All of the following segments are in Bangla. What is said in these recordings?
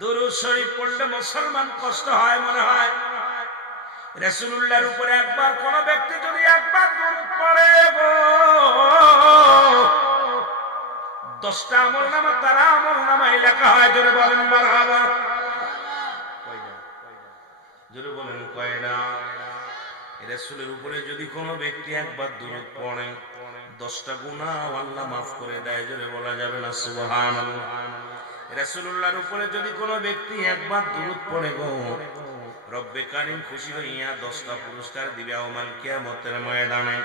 দুরূদ শরীফ পড়লে মুসলমান কষ্ট হয় মনে হয়। রাসূলুল্লাহর উপরে একবার কোন ব্যক্তি যদি একবার দুরূদ পড়ে গো, 10টা আমলনামা তার আমলনামায় লেখা হয়। জোরে বলেন মারহাবা। কয়টা? জোরে বলেন কয়টা? রাসূলের উপরে যদি কোনো ব্যক্তি একবার দুরূদ পড়ে 10টা গুনাহ আল্লাহ মাফ করে দেয়। জোরে বলা যাবে না সুবহানাল্লাহ। রাসূলুল্লাহর উপরে যদি কোনো ব্যক্তি একবার দুরূদ পড়ে গো, রব্বে কারীম খুশি হইয়া 10টা পুরস্কার দিবে ইয়াউমাল কিয়ামতের ময়দানে।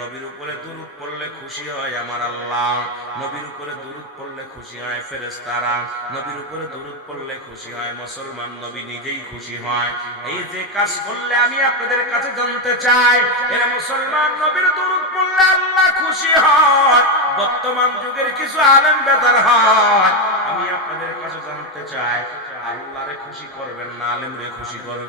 নবীর উপরে দুরূদ পড়লে খুশি হয় আমার আল্লাহ, নবীর উপরে দুরূদ পড়লে খুশি হয় ফেরেশতারা, নবীর উপরে দুরূদ পড়লে খুশি হয় মুসলমান, নবী নিজেই খুশি হয়। এই যে কাজ করলে আমি আপনাদের কাছে জানতে চাই, এরা মুসলমান নবীর দুরূদ পড়লে আল্লাহ খুশি হয়। বর্তমান যুগের কিছু আলেম বেদার হয়। আমি আপনাদের কাছে জানতে চাই, আল্লাহরে খুশি করবেন না আলেমরে খুশি করবেন?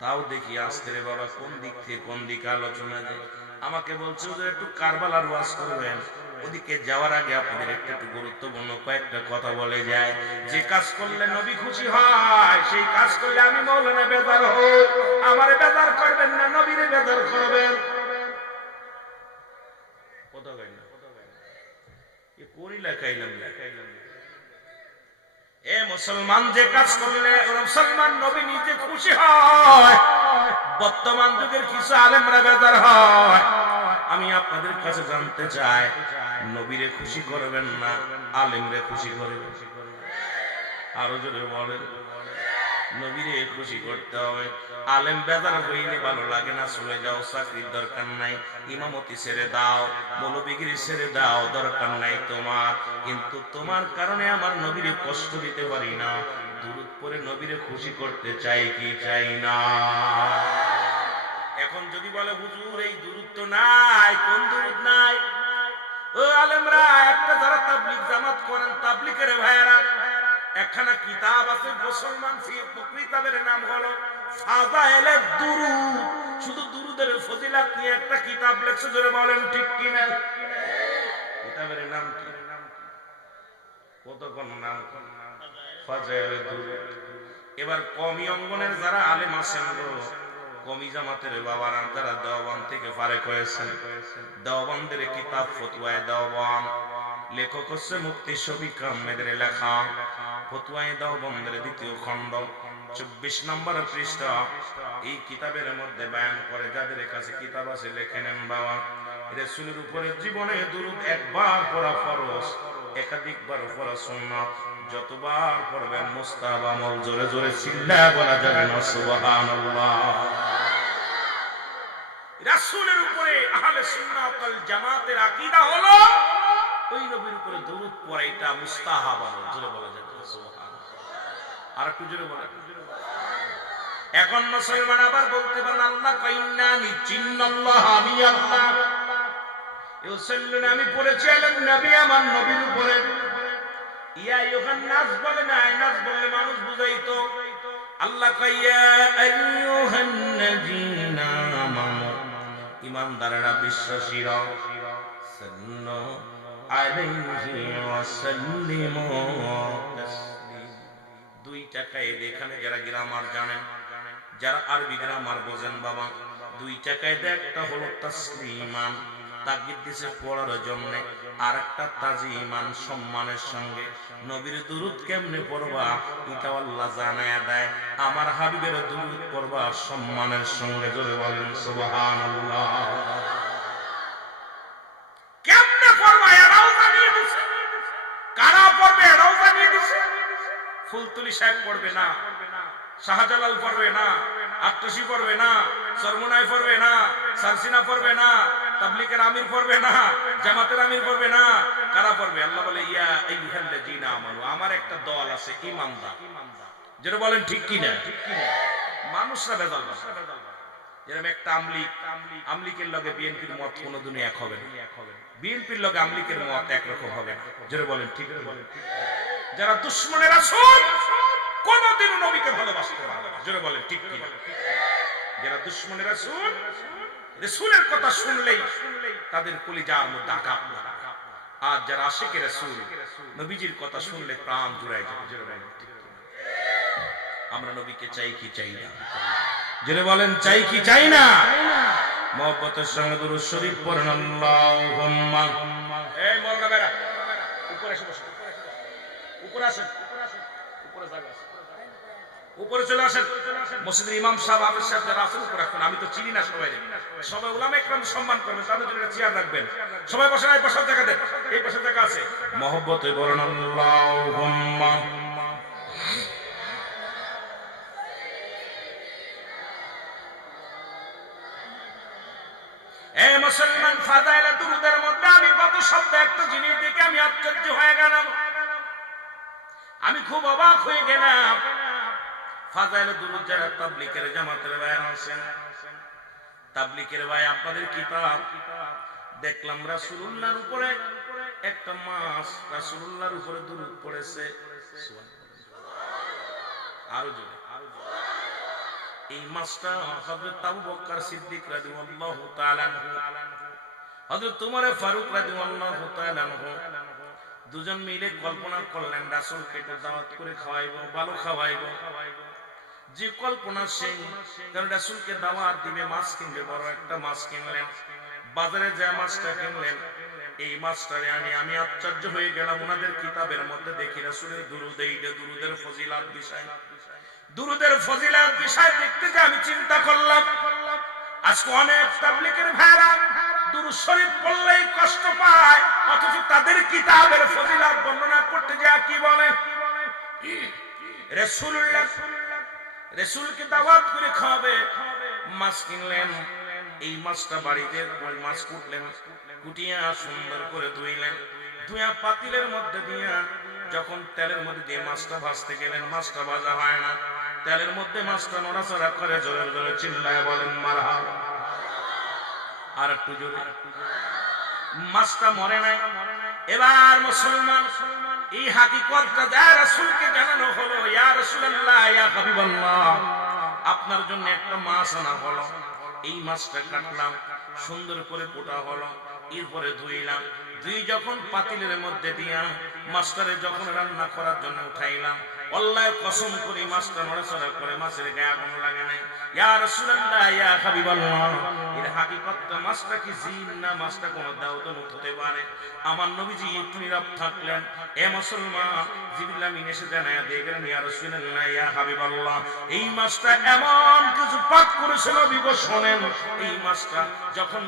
তাও দেখি আজকে রে বাবা কোন দিক থেকে কোন দিকে আলোচনা যায়। আমাকে বলছে যে একটু কারবালার ওয়াজ করবেন। ওদিকে যাওয়ার আগে আপনাদের একটু গুরুত্বপূর্ণ কয়েকটা কথা বলে যায়। যে কাজ করলে নবী খুশি হয় সেই কাজ করলে আমি মাওলানা বেজার হই। আমারে বেজার করবেন না, নবীরে বেজার করবেন। কথা কই না, এ কোরি লাগাইলাম এ মুসলমান, যে কাজ করলে মুসলমান নবী নিজে খুশি হয়, বর্তমান যুগের কিছু আলেমরা বেজার হয়। আমি আপনাদের কাছে জানতে চাই, নবীরে খুশি করবেন না আলেমরে খুশি করবেন? আরো জোরে বলেন। নবীরে খুশি করতে হবে। আলেম বেজার হইলে ভালো লাগে না, চলে যাও, চাকরির দরকার নাই, ইমামতি ছেড়ে দাও, মৌলবীগিরি ছেড়ে দাও, দরকার নাই তোমার। কিন্তু তোমার কারণে আমার নবীরে কষ্ট দিতে পারি না। দুরূদ পড়ে নবীরে খুশি করতে চাই কি চাই না? এখন যদি বলে হুজুর এই দুরূদ তো নাই, কোন দুরূদ নাই? ও আলেমরা, একটা যারা তাবলীগ জামাত করেন, তাবলীগের ভাইয়েরা, একখানা কিতাব আছে মুসলমান কিতাবের নাম হলো ফাযায়েলেদ দুরূদ। শুধু দুরূদের ফজিলত নিয়ে একটা কিতাব লেখছে। জোরে বলেন ঠিক কি না? কিতাবের নাম কি? কতক্ষণ নাম? ফাযায়েলেদ দুরূদ। এবার কওমি অঙ্গনের যারা আলেম আছেন গো, কওমি জামাতের বাবারা যারা দেওবন্দ থেকে ফারেক হয়েছেন, দেওবন্দের কিতাব ফতোয়ায়ে দেওবন্দ, লেখক হচ্ছে মুফতি শফিক আহমেদের লেখা ফতোয়ায়ে দেওবন্দের 2য় খণ্ড 24 নম্বর পৃষ্ঠা। এই কিতাবের মধ্যে বয়ান করে, যাদের কাছে কিতাব আছে লিখে নেন বাবা। রাসূলের উপরে জীবনে দুরূদ একবার পড়া ফরজ, একাধিকবার পড়া সুন্নাত। যতবার পড়বেন মুস্তাহাব আমল। জোরে জোরে চিল্লায়া বলা যাবে না সুবহানাল্লাহ। রাসূলের উপরে আহলে সুন্নাত ওয়াল জামাতের আকীদা হলো ওই নবীর উপরে দুরূদ পড়া এটা মুস্তাহাব আমল। জোরে বলা যাবে না সুবহানাল্লাহ। আর একটু জোরে বলেন। এখন মুসলমান আবার বলতে পারেন আল্লাহ কইনা নিচিন্নাল্লাহ, আমি আল্লাহ ইউসাল্লুনা, আমি পড়েছি আলেন নবী আমার নবীর উপরে। ইয়া আইয়ুহান নাস বলে না, নাস বললে মানুষ বুঝাইতো। আল্লাহ কইয়া আইয়ুহান নাযিনা আমানু, ঈমানদাররা বিশ্বাসীরা, সাল্লু আলাইহি ওয়া সাল্লিমু তাসলিমা। 2 টাকায় এখানে যারা গ্রামার জানেন, যারা আরবি গ্রামার বোঝেন বাবা, 2 টাকায় একটা হলো তাসলিমান, তাগিদ দিছে পড়ার জন্য, আর একটা তাজিমান, সম্মানের সঙ্গে। নবীর দুরূদ কেমনে পড়বা এটা আল্লাহ জানায়া দেয়। আমার হাবিবের দুরূদ পড়বা সম্মানের সঙ্গে। জোরে বলেন সুবহানাল্লাহ। কেমনে পড়বা এটাও জানিয়ে দিছে, কারা পড়বে এটাও জানিয়ে দিছে। ফুলতুলি সাহেব পড়বে না, শাহজালাল পড়বে না, আট্টসি পড়বে না, সরমুনাই পড়বে না, সারসিনা পড়বে না, তাবলীগের আমির পড়বে না, জামাতের আমির পড়বে না। কারা পড়বে? আল্লাহ বলে ইয়া আইয়ুহাল্লাযীনা আমানু, আমার একটা দল আছে ঈমানদার। যেটা বলেন ঠিক কি না? মানুষরা বেজাল না। যেরকম একটা আমলিকের লগে বিএনপির মত কোনোদিনই এক হবে না, বিএনপির লগে আমলিকের মত একরকম হবে না। যেটা বলেন ঠিক না? যারা দুশমনের রাসূল কোনোদিনও নবীকে ভালোবাসতে পারবে না। যেটা বলেন ঠিক কি না? যারা দুশমনের রাসূল, রাসূলের কথা শুনলেই তাদের কলিজার মধ্যে আঘাত লাগে। আর যারা আশিকে রাসূল নবীজির কথা শুনলে প্রাণ জুড়ায় যায়। আমরা নবীকে চাই কি চাই না? জেনে বলেন চাই কি চাই না? মহব্বতের সঙ্গে দুরূদ শরীফ পড়েন। আল্লাহুম্মা। এই মোল্লা বেরা উপরে এসে বসো, উপরে আসেন, উপরে জায়গা আছে, উপরে চলে আসেন। মসজিদের ইমাম সাহেব, আমির সাহেব যারা আছেন উপরে রাখুন। আমি তো চিনি না সবাই, সবাই উলামা ইকরাম সম্মান করবেন, তাদের জন্য চেয়ার রাখবেন। সবাই বসেন, এই বসার জায়গা দেন, এই বসার জায়গা আছে। মহব্বতে বলেন আল্লাহুম্মা। এই মুসলমান, ফাজাইলে দুরূদের মধ্যে আমি গত সপ্তাহে একটা জিনিস দেখে আমি আশ্চর্য হয়ে গেলাম, আমি খুব অবাক হয়ে গেলাম। ফাজাইলে দুরূদ যারা তাবলীগের জামাতের ভাই আছেন, তাবলীগের ভাই আপনাদের কিতাব দেখলাম রাসূলুল্লাহর উপরে একটা মাস রাসূলুল্লাহর উপরে দুরূদ পড়েছে। আরো জোরে। এই মাসটা হযরত আবু বকর সিদ্দিক রাদিয়াল্লাহু তাআলা আনহু, হযরত উমর ফারুক রাদিয়াল্লাহু তাআলা আনহু দুজন মিলে কল্পনা করলেন রাসূলকে একটু দাওয়াত করে খাওয়াইবো, ভালো খাওয়াইবো। যে কল্পনা সেই, কারণ রাসূলকে দাওয়াত দিবে, মাছ কিনবে, বড় একটা মাছ কিনলেন। বাজারে যে মাছটা কিনলেন, এই মাছটারে আমি আশ্চর্য হয়ে গেলাম। ওনাদের কিতাবের মধ্যে দেখি রাসূলের দুরূদ, এইটা দুরূদের ফজিলত বিষয়, দুরূদের ফজিলত বিষয় দেখতে যে আমি চিন্তা করলাম, আজকে অনেক তাবলীগের ভাইরা দুরূদ শরীফ পড়লেই কষ্ট পায়, অথচ তাদের কিতাবের ফজিলত বর্ণনা করতে যায় কি বলে? রাসূলুল্লাহ, রাসূলকে দাওয়াত করে খাওয়াবে, মাছ কিনলেন। এই মাছটা বাড়িতে ওই মাছ কুটলেন, কুটিয়া সুন্দর করে ধুইলেন, ধুইয়া পাতিলের মধ্যে দিয়া যখন তেলের মধ্যে দিয়ে মাছটা ভাজতে গেলেন, মাছটা ভাজা হয় না। তেলের মধ্যে মাছটা নড়াচড়া করে, জোরে জোরে চিল্লায় বলেন মারহাবা। আর একটু জোরে। মাছটা মরে নাই। এবার মুসলমান, এই হাকিকতটা যা রাসূলকে জানানো হলো, ইয়া রাসূলুল্লাহ, ইয়া হাবিবাল্লাহ, আপনার জন্য একটা মাছ আনা হলো। এই মাছটা কাটলাম, সুন্দর করে পোটা হলো, এরপরে ধুইলাম, ধুই যখন পাতিলের মধ্যে দিয়া মাছটারে যখন রান্না করার জন্য উঠাইলাম, আল্লাহর কসম করে মাছটা নড়াচড়া করে, মাছের গায়ে আগুন লাগে নাই। ইয়া রাসূলুল্লাহ, ইয়া হাবিবাল্লাহ, এর হাকিকতটা মাছটা কি জিন না মাছটা কোন দাউদন হতে পারে? আমার নবীজি একটু নীরব থাকলেন। এ মুসলমান, জিবরিল আমিন এসে জানায়া দিয়ে গেলেন, ইয়া রাসূলুল্লাহ, ইয়া হাবিবাল্লাহ, এই মাছটা এমন কিছু পাক করেছিল, নবী শোনেন। এই মাছটা যখন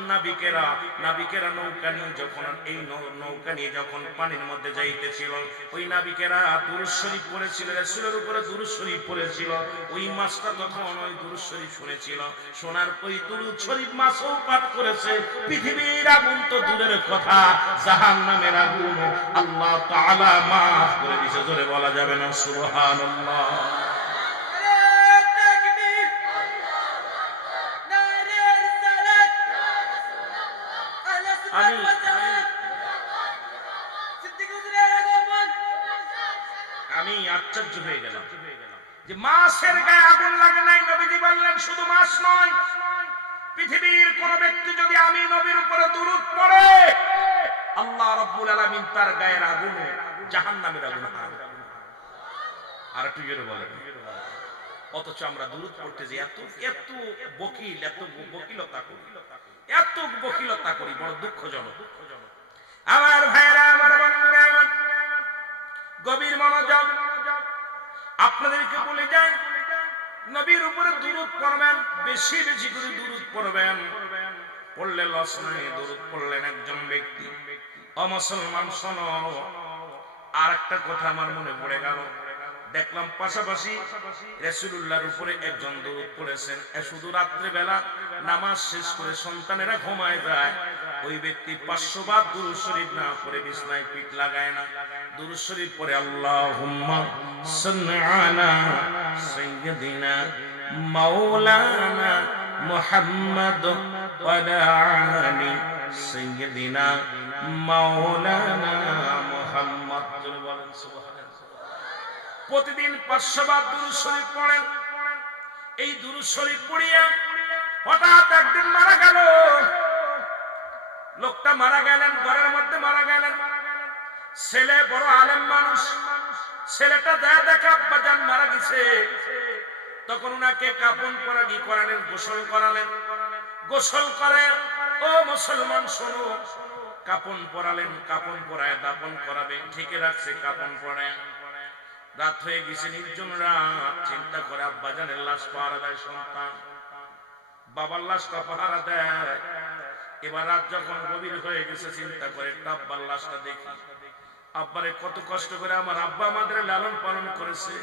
নাবিকেরা নৌকা নিয়ে যখন এই নৌকা নিয়ে যখন পানির মধ্যে যাইতেছিল, ওই নাবিকেরা দুরূদ শরীফ পড়েছিল, রাসূলের উপরে দুরূদ শরীফ পড়েছিল। ওই মাছটা তখন ওই দুরূদ শরীফ শুনেছিল, শোনার ওই দুরূদ শরীফ মাছও পাঠ করেছে। পৃথিবীর আগুন তো দূরের কথা, জাহান্নামের আগুন আল্লাহ তাআলা মাফ করে দিয়েছে। জোরে বলা যাবে না সুবহানাল্লাহ? আমি আশ্চর্য হয়ে গেলাম যে মাছের গায়ে আগুন লাগে নাই। নবীজি বললেন শুধু মাছ নয়, পৃথিবীর কোন ব্যক্তি যদি আমি নবীর উপরে দুরূদ পড়ে, আল্লাহ রাব্বুল আলামিন তার গায়ের আগুনে জাহান্নামের আগুন হারাবে। আর একটু জোরে বলেন। অথচ আমরা দুরূদ পড়তে যে এত বকিলতা করি, বড় দুঃখজনক। আমার ভাইরা, আমার বন্ধুরা, আমার গভীর মনোযোগ, আপনাদেরকে বলে যাই, নবীর উপরে দুরূদ পড়বেন, বেশি বেশি করে দুরূদ পড়বেন। পড়লে লস নাই, দুরূদ পড়লেন একজন ব্যক্তি। ও মুসলমান শোনো, আর একটা কথা আমার মনে পড়ে গেল। দেখলাম পাশাপাশি রাসূলুল্লাহর উপরে একজন দুরূদ পড়েছেন। শুধু রাত্রে বেলা নামাজ শেষ করে সন্তানেরা ঘুমায় যায়, ওই ব্যক্তি 500 বার দুরূদ শরীফ না পড়ে বিছনায় পিঠ লাগায় না। দুরূদ শরীফ পড়ে আল্লাহুম্মা সাল্লি আলা সাইয়্যিদিনা মাওলানা মুহাম্মদ ওয়া আলা আলি সাইয়্যিদিনা মাওলানা মুহাম্মদ। জোরে বলেন সুবহানাল্লাহ। প্রতিদিন 500 বার দুরূদ শরীফ পড়েন। এই দুরূদ শরীফ পড়িয়া হঠাৎ একদিন মারা গেল। লোকটা মারা গেলেন, ঘরের মধ্যে মারা গেলেন। ছেলে বড় আলেম মানুষ, ছেলেটা দেয়া দেখা আব্বাজান মারা গেছে, তখন উনাকে কাফন পরাগি করালেন, গোসল করালেন। গোসল করে ও মুসলমান শোনো, কাফন পরালেন, কাফন পরায় দাফন করাবেন, ঠিকই রাখছে কাফন পরায়। রাত হয়ে গেছে, নির্জন রাত, চিন্তা করে আব্বাজানের লাশ পাহারা দেয় সন্তান, বাবার লাশটা পাহারা দেয়। এবার রাত যখন গভীর হয়ে গেছে, চিন্তা করে আব্বার লাশটা দেখি, আব্বারে কত কষ্ট করে আমার আব্বা আমাদের লালন পালন করেছে,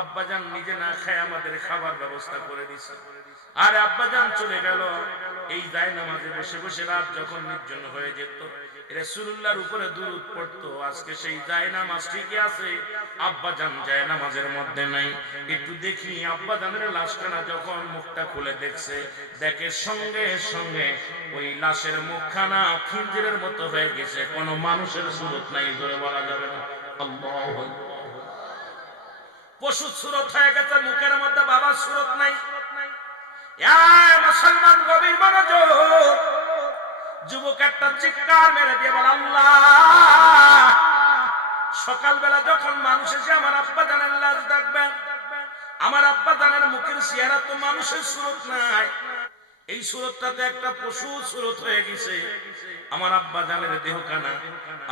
আব্বাজান নিজে না খায় আমাদের খাবার ব্যবস্থা করে দিছে, আর আব্বাজান চলে গেল। এই জায়নামাজে বসে বসে রাত যখন নির্জন হয়ে যেত, রাসূলুল্লাহর উপরে দুরূদ পড়তো। আজকে সেই জায়নামাজ ঠিকই আছে, আব্বাজান জায়নামাজের মধ্যে নাই। একটু দেখি আব্বাজানের লাশখানা যখন মুখটা খুলে দেখছে, দেখে সঙ্গে সঙ্গে ওই লাশের মুখখানা খিঞ্জিরের মতো হয়ে গেছে, কোনো মানুষের সুরত নাই, ধরে বলা যাবে না। আল্লাহু আকবার। পশুর সুরত হয়ে গেছে, মুখের মধ্যে বাবার সুরত নাই। মুসলমান গভীর মনোযোগ, যুবক একটা চিৎকার মেরে দিয়ে বলে আল্লাহ। সকালবেলা যখন মানুষ এসে আমার আব্বাজানের লাশ দেখবে, আমার আব্বাজানের মুখের চেহারা তো মানুষের সুরত নাই, এই সুরতটাতে একটা পশু সুরত হয়ে গেছে। আমার আব্বাজানের দেহখানা,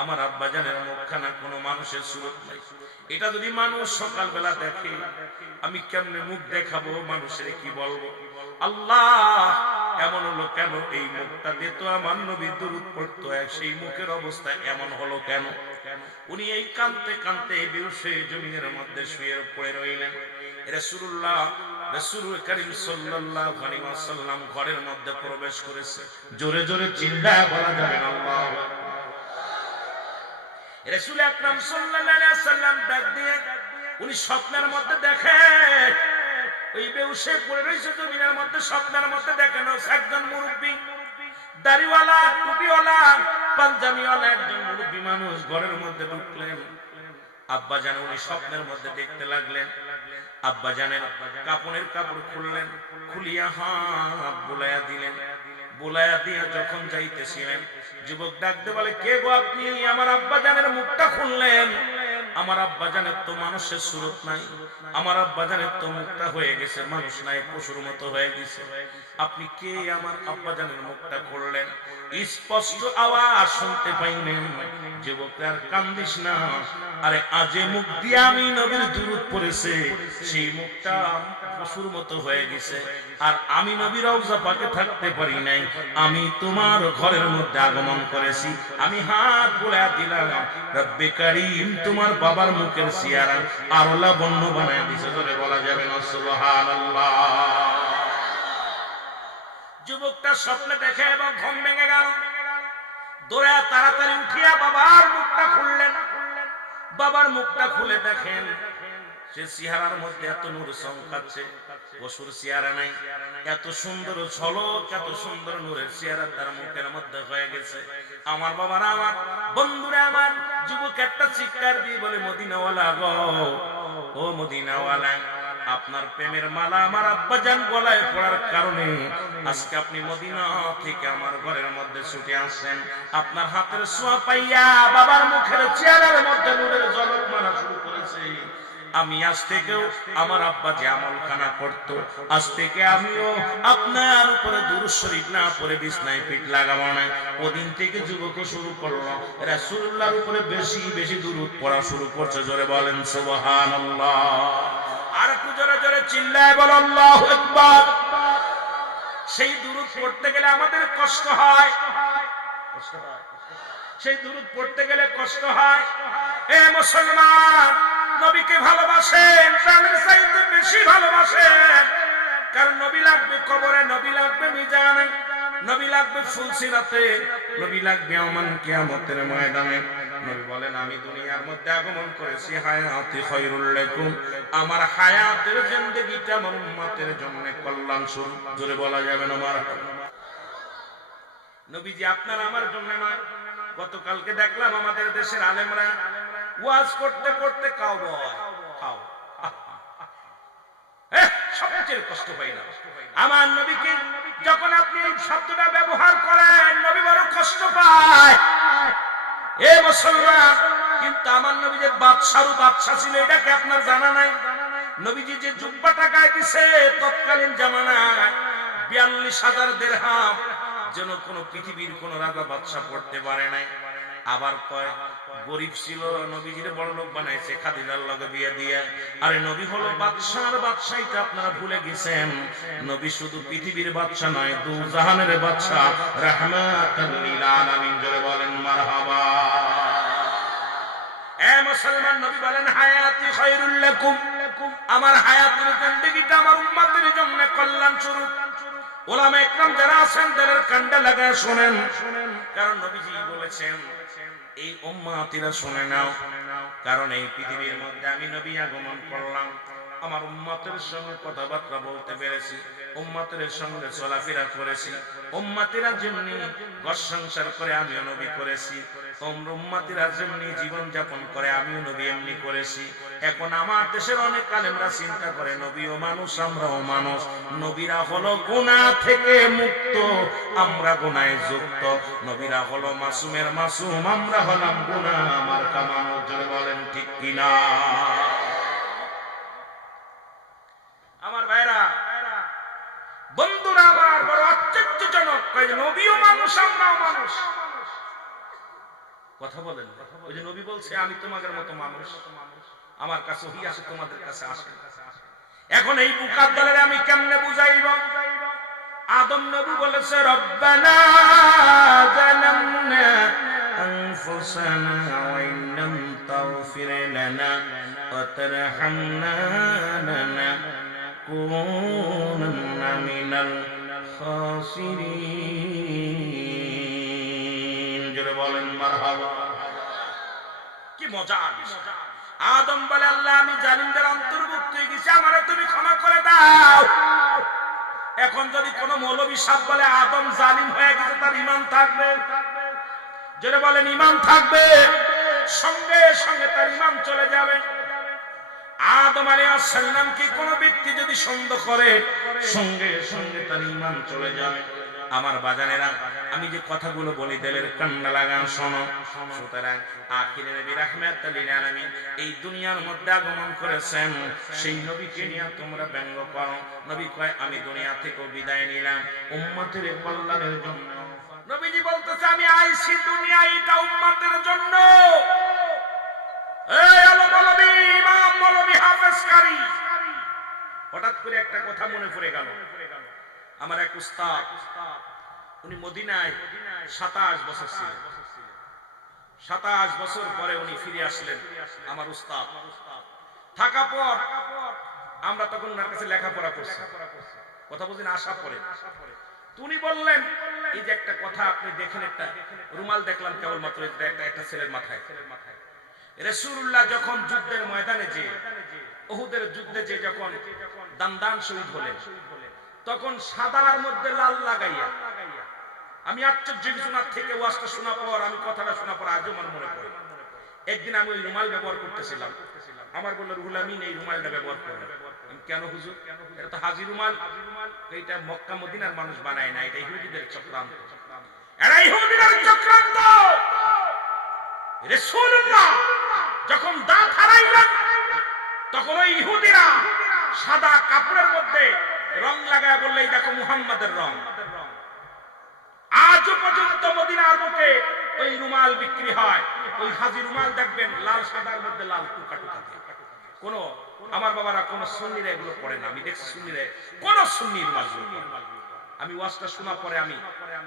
আমার আব্বাজানের মুখখানা কোনো মানুষের সুরত নাই। এটা যদি মানুষ সকালবেলা দেখে, আমি কেমনে মুখ দেখাবো, মানুষের কি বলবো? আল্লাহ, এমন হলো কেন? এই মুখটা দিয়ে তো আমার নবী দুরূদ পড়তো, সেই মুখের অবস্থা এমন হলো কেন? উনি এই কাঁদতে কাঁদতে বেহুশে জমিনের মধ্যে শুয়ে পড়ে রইলেন। রাসূলুল্লাহ, রাসূল করিম সাল্লাল্লাহু আলাইহি ওয়াসাল্লাম ঘরের মধ্যে প্রবেশ করেছে। জোরে জোরে চিল্লায় বলা যাবে না আল্লাহু আকবার। রাসূল আকরাম সাল্লাল্লাহু আলাইহি ওয়াসাল্লাম ডাক দিয়ে উনি স্বপ্নের মধ্যে দেখে, ওই বেহুশে পড়ে রয়েছে জমিনের মধ্যে, স্বপ্নের মধ্যে দেখেন একজন মুরব্বী, দাড়িওয়ালা, টুপিওয়ালা, পাঞ্জাবিওয়ালা একজন মুরব্বী মানুষ ঘরের মধ্যে ঢুকলেন। আব্বাজান উনি স্বপ্নের মধ্যে দেখতে লাগলেন। আব্বাজানের কাপড়ের কাপড় খুললেন, খুলিয়া হাত বুলাইয়া দিলেন। বুলাইয়া দিয়ে যখন যাইতেছিলেন, যুবক ডাকতে বলে, কে গো আপনি? আমার আব্বাজানের মুখটা খুললেন, আমার আব্বাজানের তো মানুষের সুরত নাই, আমার আব্বাজানের তো মুখটা হয়ে গেছে মানুষ নাই, পশুর মতো হয়ে গেছে, আপনি কে? আমার আব্বাজানের মুখটা খুললেন। স্পষ্ট আওয়াজ শুনতে পাইলেন, যুবক আর কান্দিস না, আরে আজে মুখ দিয়ে আমি নবীর দুরূদ পড়েছে, সেই মুখটা পশুর মতো হয়ে গেছে, আর আমি নবীর রওজা পাকে থাকতে পারি নাই, আমি তোমার ঘরের মধ্যে আগমন করেছি, আমি হাত বুলাইয়া দিলাম, রব্বে কারীম তোমার বাবার মুখের চেহারা আরো লাবণ্য বানায় দিছে, জোরে বলা যাবে না সুবহানাল্লাহ। যুবকটা স্বপ্নে দেখে এবং ঘুম ভেঙে গেল, দৌড়ে তাড়াতাড়ি উঠিয়া বাবার মুখটা খুললেন। বাবার মুখটা খুলে দেখেন, সে চেহারার মধ্যে এত নূর চমকাচ্ছে, পশুর চেহারা নাই, এত সুন্দর ঝলক, এত সুন্দর নূরের চেহারা তার মুখের মধ্যে হয়ে গেছে। আমার বাবারা, আমার বন্ধুরা, আমার যুবক একটা চিৎকার দিয়ে বলে, মদিনাওয়ালা গো, ও মদিনাওয়ালা, আপনার প্রেমের মালা আমার আব্বাজান গলায় পড়ার কারণে আজকে আপনি মদিনা থেকে আমার ঘরের মধ্যে ছুটে আসেন। আপনার হাতের ছোঁয়া পাইয়া বাবার মুখের চেহারার মধ্যে নূরের ঝলক মারা শুরু করেছে। আমি আজ থেকেও আমার আব্বা যে আমলখানা করতো, আজ থেকে আমিও আপনার উপরে দুরূদ শরীফ না পড়ে বিছনায় পিঠ লাগাবো না। ওদিন থেকে যুবক শুরু করলো রাসূলুল্লাহর উপরে বেশি বেশি দুরূদ পড়া শুরু করছে। জোরে বলেন সুবহানাল্লাহ। আর একটু জোরে জোরে চিল্লায় বলো আল্লাহু আকবার। সেই দুরূদ পড়তে গেলে আমাদের কষ্ট হয়, সেই দুরূদ পড়তে গেলে কষ্ট হয়। এ মুসলমান, নবীকে ভালোবাসেন, প্রাণের চাইতে বেশি ভালোবাসেন, কারণ নবী লাগবে কবরে, নবী লাগবে মিজানে, নবী লাগবে ফুলসিরাতে, নবী লাগবে ইয়াউমুল কিয়ামতের ময়দানে। নবী বলেন, আমি দুনিয়ার মধ্যে আগমন করেছি হায়াতি খায়রুল লাকুম, আমার হায়াতের জিন্দেগিটা আমার উম্মতের জন্য কল্যাণ স্বরূপ। জোরে বলা যাবে না মারহাবা। নবীজি আপনার আমার জন্য নয়। গতকালকে দেখলাম আমাদের দেশের আলেমরা ওয়াজ করতে করতে কাউবয় খাও, সবচেয়ে কষ্ট পাই না। আমার নবীকে যখন আপনি এই শব্দটা ব্যবহার করেন, নবী বড় কষ্ট পায়। এ মুসলমান, কিন্তু আমার নবী যে বাদশারও বাদশা ছিল এটা কি আপনার জানা নাই? নবীজি যে জুব্বাটা গায়ে দিছে তৎকালীন জামানায় ৪২,০০০ দিরহাম, যেন কোন পৃথিবীর কোন রাজা বাদশা পড়তে পারে নাই। আবার কয় গরিব ছিল, নবীজির বড় লোক বানাইছে খাদিজার লগে বিয়ে দিয়ে। আরে নবী হলো বাদশার বাদশাইটা আপনারা ভুলে গেছেন। নবী শুধু পৃথিবীর বাদশা নয়, দু জাহানের বাদশা, রাহমাতাল লিল আলামিন। জোরে বলেন মারহাবা। এ মুসলমান, নবী বলেন হায়াতি খায়রুল লাকুম, আমার হায়াতের জিন্দেগিটা আমার উম্মতের জন্য কল্যাণ স্বরূপ। ওলামা ইকরাম যারা আছেন তাদের কান্ডা লাগায় শুনেন, কারণ নবীজি বলেছেন এই উম্মতিরা শুনে নাও, কারণ এই পৃথিবীর মধ্যে আমি নবী আগমন করলাম, আমার উম্মতের সঙ্গে কথাবার্তা বলতে পেরেছি, উম্মতের সঙ্গে চলাফেরা করেছি, উম্মতিরা যেমনি ঘর সংসার করে আমিও নবী করেছি, তোমরা উম্মতিরা যেমনি জীবন যাপন করে আমিও নবী এমনি করেছি। এখন আমার দেশের অনেক আলেমরা চিন্তা করে নবীও মানুষ আমরাও মানুষ, নবীরা হলো গুনাহ থেকে মুক্ত, আমরা গুনাহে যুক্ত, নবীরা হলো মাসুমের মাসুম, আমরা হলাম গুনাহ আমার কামানো। জোরে বলেন ঠিক কিনা? আমার ভাইরা, বন্ধুরা আমার, বড় আশ্চর্যজনক, নবীও মানুষ আমরাও মানুষ। কথা বলেন, ওই যে নবী বলছে আমি তোমাদের মতো মানুষ, আমার কাছে ওহী আসে, তোমাদের কাছে আসে। এখন এই বুকার দলের আমি কেমনে বুঝাইব? আদম নবী বলেছে রব্বানা জালামনা আনফুসানা ওয়া ইল্লাম তাগফির লানা ওয়া তারহামনা লানাকুনান্না মিনাল খাসিরিন। জোরে বলেন মারহাবা। কি মজা! আদম বলে আল্লাহ আমি জালিমদের অন্তর্ভুক্ত হয়ে গেছি, আমারে তুমি ক্ষমা করে দাও। এখন যদি কোন মৌলবী সাহেব বলে আদম জালিম হয়ে গেছে, তার ঈমান থাকবে? জোরে বলেন ঈমান থাকবে? সঙ্গে সঙ্গে তার ঈমান চলে যাবে। আদম আলাইহিস সালাম কি কোন ব্যক্তি যদি সন্দেহ করে, সঙ্গে সঙ্গে তার ঈমান চলে যাবে। আমার বাজানেরা, আমি যে কথাগুলো বলি দিলের কান্না লাগান শোনো। সুতরাং আখিরে নবী রাহমাতুল লিল আলামিন এই দুনিয়ার মধ্যে আগমন করেছেন, সেই নবীকে নিয়ে তোমরা ব্যঙ্গ করো। নবী কয় আমি দুনিয়া থেকে বিদায় নিলাম উম্মতের কল্যাণের জন্য। নবীজি বলতেছে আমি আইছি দুনিয়ায় এটা উম্মতের জন্য। এই আলো মৌলবী, ইমাম মৌলবী হাফেজ কারি, হঠাৎ করে একটা কথা মনে পড়ে গেল। আমার এক উস্তাদ, উনি মদিনায় 27 বছর ছিলেন। 27 বছর পরে উনি ফিরে আসলেন। আমার উস্তাদ থাকা পর আমরা তখন ওনার কাছে লেখাপড়া করছি, কথা বুঝিনা, আসা পরে উনি বললেন এই যে একটা কথা আপনি দেখেন, একটা রুমাল দেখলাম কেবলমাত্র একটা ছেলের মাথায়। রাসূলুল্লাহ যখন যুদ্ধের ময়দানে যে উহুদের যুদ্ধে যে যখন দান শহীদ হলেন, তখন সাদার মধ্যে লাল লাগাইয়া, আমি আশ্চর্য কিছু না থেকে ওয়াজটা শোনা পর, আমি কথাটা শোনা পর আজও আমার মনে পড়ে। একদিন আমি ওই রুমাল ব্যবহার করতেছিলাম, আমার বলল রুহুল আমিন এই রুমালটা ব্যবহার করবেন। কেন হুজুর? এটা তো হাজি রুমাল, এটা মক্কা মদিনার মানুষ বানায় না, এটা ইহুদিদের চক্রান্ত। এরা ইহুদিদের চক্রান্ত। রাসূলুল্লাহ যখন দাঁত হারাইলেন, তখন ওই ইহুদিরা সাদা কাপড়ের মধ্যে রং লাগায় বললে এই দেখো মুহাম্মাদের রং। আজও পর্যন্ত মদিনার বুকে ওই রুমাল বিক্রি হয়, ওই হাজি রুমাল দেখবেন লাল সাদার মধ্যে লাল টুকা টুকা। কোন আমার বাবারা কোন সুন্নিরা এগুলো পড়ে না, আমি দেখছি সুন্নিরা কোন সুন্নি রুমাল। আমি ওয়াজটা শোনা পরে আমি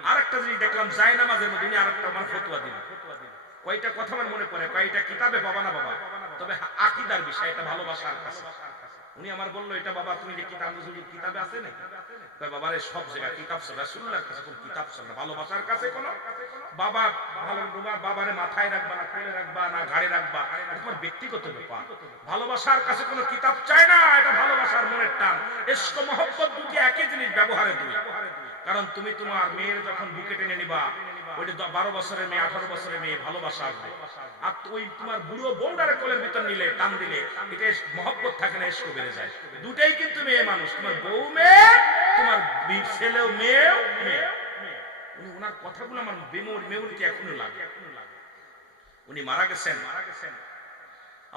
আরেকটা জিনিস দেখলাম, জায়নামাজের মধ্যে উনি আরেকটা আমার ফতোয়া দিলেন। কয়টা কথা আমার মনে পড়ে, কয়টা কিতাবে পাবা না বাবা, তবে আকীদার বিষয়, এটা ভালোবাসার কাছে। উনি আমার বললো এটা বাবা তুমি যে কিতাব কিতাবে আছে না, বাবার সব জায়গায় কিতাব আছে, রাসূলুল্লাহর কাছে কোন কিতাব আছে না, ভালোবাসার কাছে কোন বাবা ভালো বাবারে মাথায় রাখবা না, কোলে রাখবা না, ঘাড়ে রাখবা, এটা তোমার ব্যক্তিগত ব্যাপার। ভালোবাসার কাছে কোনো কিতাব চায় না, এটা ভালোবাসার মনের টান। ইশক মহব্বত দুটি একই জিনিস, ব্যবহারে দুই। কারণ তুমি তোমার মেয়ের যখন বুকে টেনে নিবা, ওইটা 12 বছরের মেয়ে 18 বছরের মেয়ে ভালোবাসা আসবে। আর ওই তোমার বুড়ো বউডারে কোলের ভিতর নিলে, টান দিলে, এটা মহব্বত থাকে না, ইশক বেড়ে যায়। দুটাই কিন্তু মেয়ে মানুষ, তোমার বউ মেয়ে, তোমার ছেলেও মেয়েও মেয়ে। উনি ওনার কথাগুলো আমার মেমোরিতে এখনো লাগে। উনি মারা গেছেন।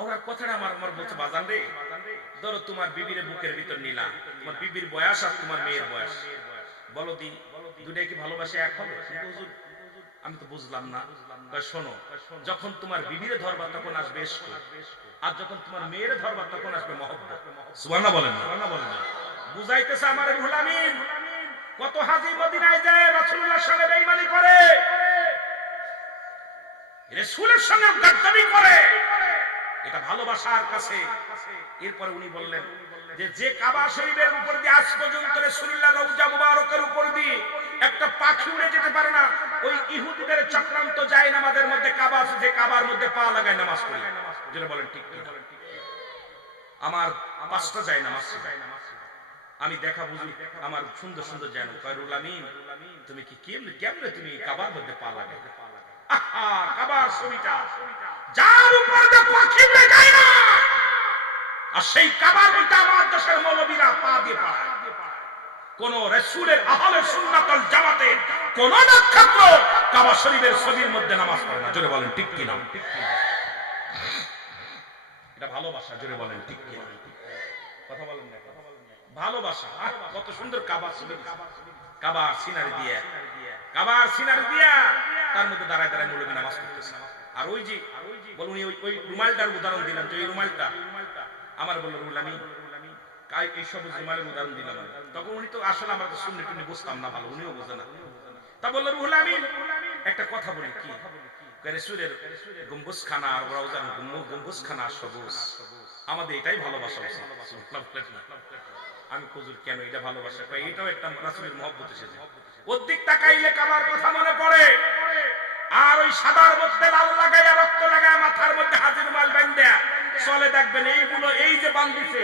আমার কথাটা আমার বলছে, বাজান রে, ধরো তোমার বিবির বুকের ভিতর নিলা, তোমার বিবির বয়স আর তোমার মেয়ের বয়স, বলো দি দুটাই কি ভালোবাসে এক হবে? হুজুর আমি তো বুঝলাম না। শোনো, যখন তোমার বিবিরে ধরবা তখন আসবে ইশক, আর যখন তোমার মেয়েরে ধরবা তখন আসবে মহব্বত। সুবহানাল্লাহ বলেন না? বুঝাইতেছে আমার রুহুল আমিন। কত হাজী মদিনায় যায় রাসূলুল্লাহর সঙ্গে বেঈমানি করে, রাসূলের সঙ্গে গাদ্দারি করে, এটা ভালোবাসার কাছে। এরপরে উনি বললেন যে কাবা শরীফের উপর দিয়ে আজ পর্যন্ত রাসূলুল্লাহ রওজা মুবারকের উপর দিয়ে একটা পাখি উড়ে যেতে পারে না, ওই ইহুদিদের চক্রান্ত যায় নামাজের মধ্যে কাবা আছে, যে কাবার মধ্যে পা লাগায় নামাজ পড়ে। যেটা বলেন ঠিক কি? আমার পাঁচটা যায় নামাজ, আমি দেখা বুঝি আমার সুন্দর সুন্দর যায় না। রুহুল আমিন তুমি কি কেমনে তুমি কাবার মধ্যে পা লাগাই? আহা, কাবার ছবিটা যার উপর দিয়ে পাখি উড়ে যায় না, আর সেই কাবার মধ্যে আমার দেশের মৌলবীরা পা দিয়ে পাড়ায়। কোন রাসূলের আহলে সুন্নাত ওয়াল জামাতের কোন নক্ষত্র কাবা শরীফের ছবির মধ্যে নামাজ পড়ে না। জোরে বলেন ঠিক কি না? এটা ভালোবাসা। জোরে বলেন ঠিক কি না? কথা বলেন না? ভালোবাসা। কত সুন্দর কাবার ছবি, কাবার সিনারি দিয়া, কাবার সিনারি দিয়া তার মধ্যে দাঁড়ায় দাঁড়ায় মৌলবী নামাজ পড়তেছে। আর ওই যে বলুন ওই রুমালটার উদাহরণ দিলাম, যে এই রুমালটা আমার বলল রুহুল আমিন এই সব রুমালের উদাহরণ দিলাম। তখন উনি তো আসলে আমার শুনলে টুনি বুঝতাম না ভালো, উনিও বোঝে না। তা বলল রুহুল আমিন একটা কথা বলি, কি? রাসূলের গম্বুজখানা আর রওজার গম্বুজখানা সবুজ, আমাদের এটাই ভালোবাসা উচিত। আমি হুজুর কেন এটা ভালোবাসা? কই এটাও একটা রাসূলের মহব্বত এসেছে। ওর দিক তাকাইলে কাবার কথা মনে পড়ে, আর ওই সাদার মধ্যে লাল লাগাইয়া রক্ত লাগায় মাথার মধ্যে হাজির মাল বাঁধা চলে, দেখবেন এইগুলো এই যে বান্ধিছে,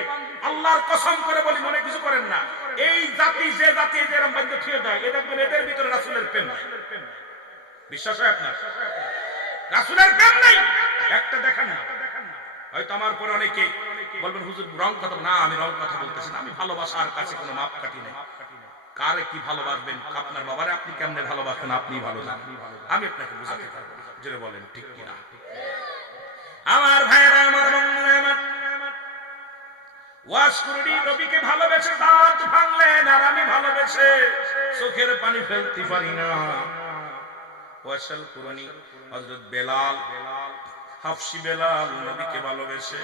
আল্লাহর কসম করে বলি মনে কিছু করেন না, এই জাতি যে জাতি যেরকম বান্ধে ছুঁয়ে দেয়, এ দেখবেন এদের ভিতরে রাসূলের প্রেম নাই। বিশ্বাস হয় আপনার? রাসূলের প্রেম নাই একটা দেখেন না। হয়তো আমার পরে অনেকে বলবেন হুজুর রং কথা। না, আমি রং কথা বলতেছি না, আমি ভালোবাসার কাছে কোনো মাপকাঠি নেই। কারে কি ভালোবাসবেন, আপনার বাবারে আপনি কেমনে ভালোবাসেন আপনি ভালো জানেন, আমি আপনাকে বুঝাতে পারবো। জোরে বলেন ঠিক কি না? আমার ভাইরা, আমার বন্ধুরা, আমার ওয়াজ করুনি নবীকে ভালোবেসে দাঁত ভাঙলেন, আর আমি ভালোবেসে চোখের পানি ফেলতে পারি না। ওয়াসাল করুনি হযরত বেলাল, হাফসি বেলাল নবীকে ভালোবেসে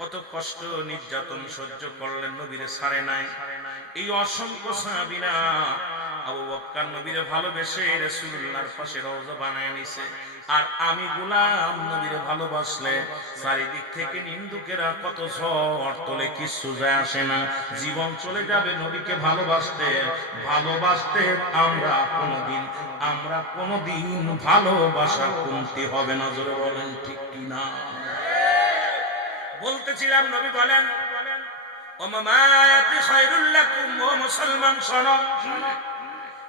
কত কষ্ট নির্যাতন সহ্য করলেন, নবীরে ছাড়ে নাই। এই অসংখ্য সাহাবীরা আবু বকর নবীরে ভালোবেসে রাসূলুল্লাহর পাশে রওজা বানায় নিছে, আর আমি গোলাম নবীরে ভালোবাসলে চারিদিক থেকে নিন্দুকেরা কত ঝড় তোলে, কিছু যায় আসে না, জীবন চলে যাবে নবীকে ভালোবাসতে ভালোবাসতে। আমরা কোনদিন ভালোবাসা কমতি হবে না। জোরে বলেন ঠিক কি না? বলতেছিলাম নবী বলেন ও মামায়াতি খায়রুল লাকুম, ও মুসলমান শোনো,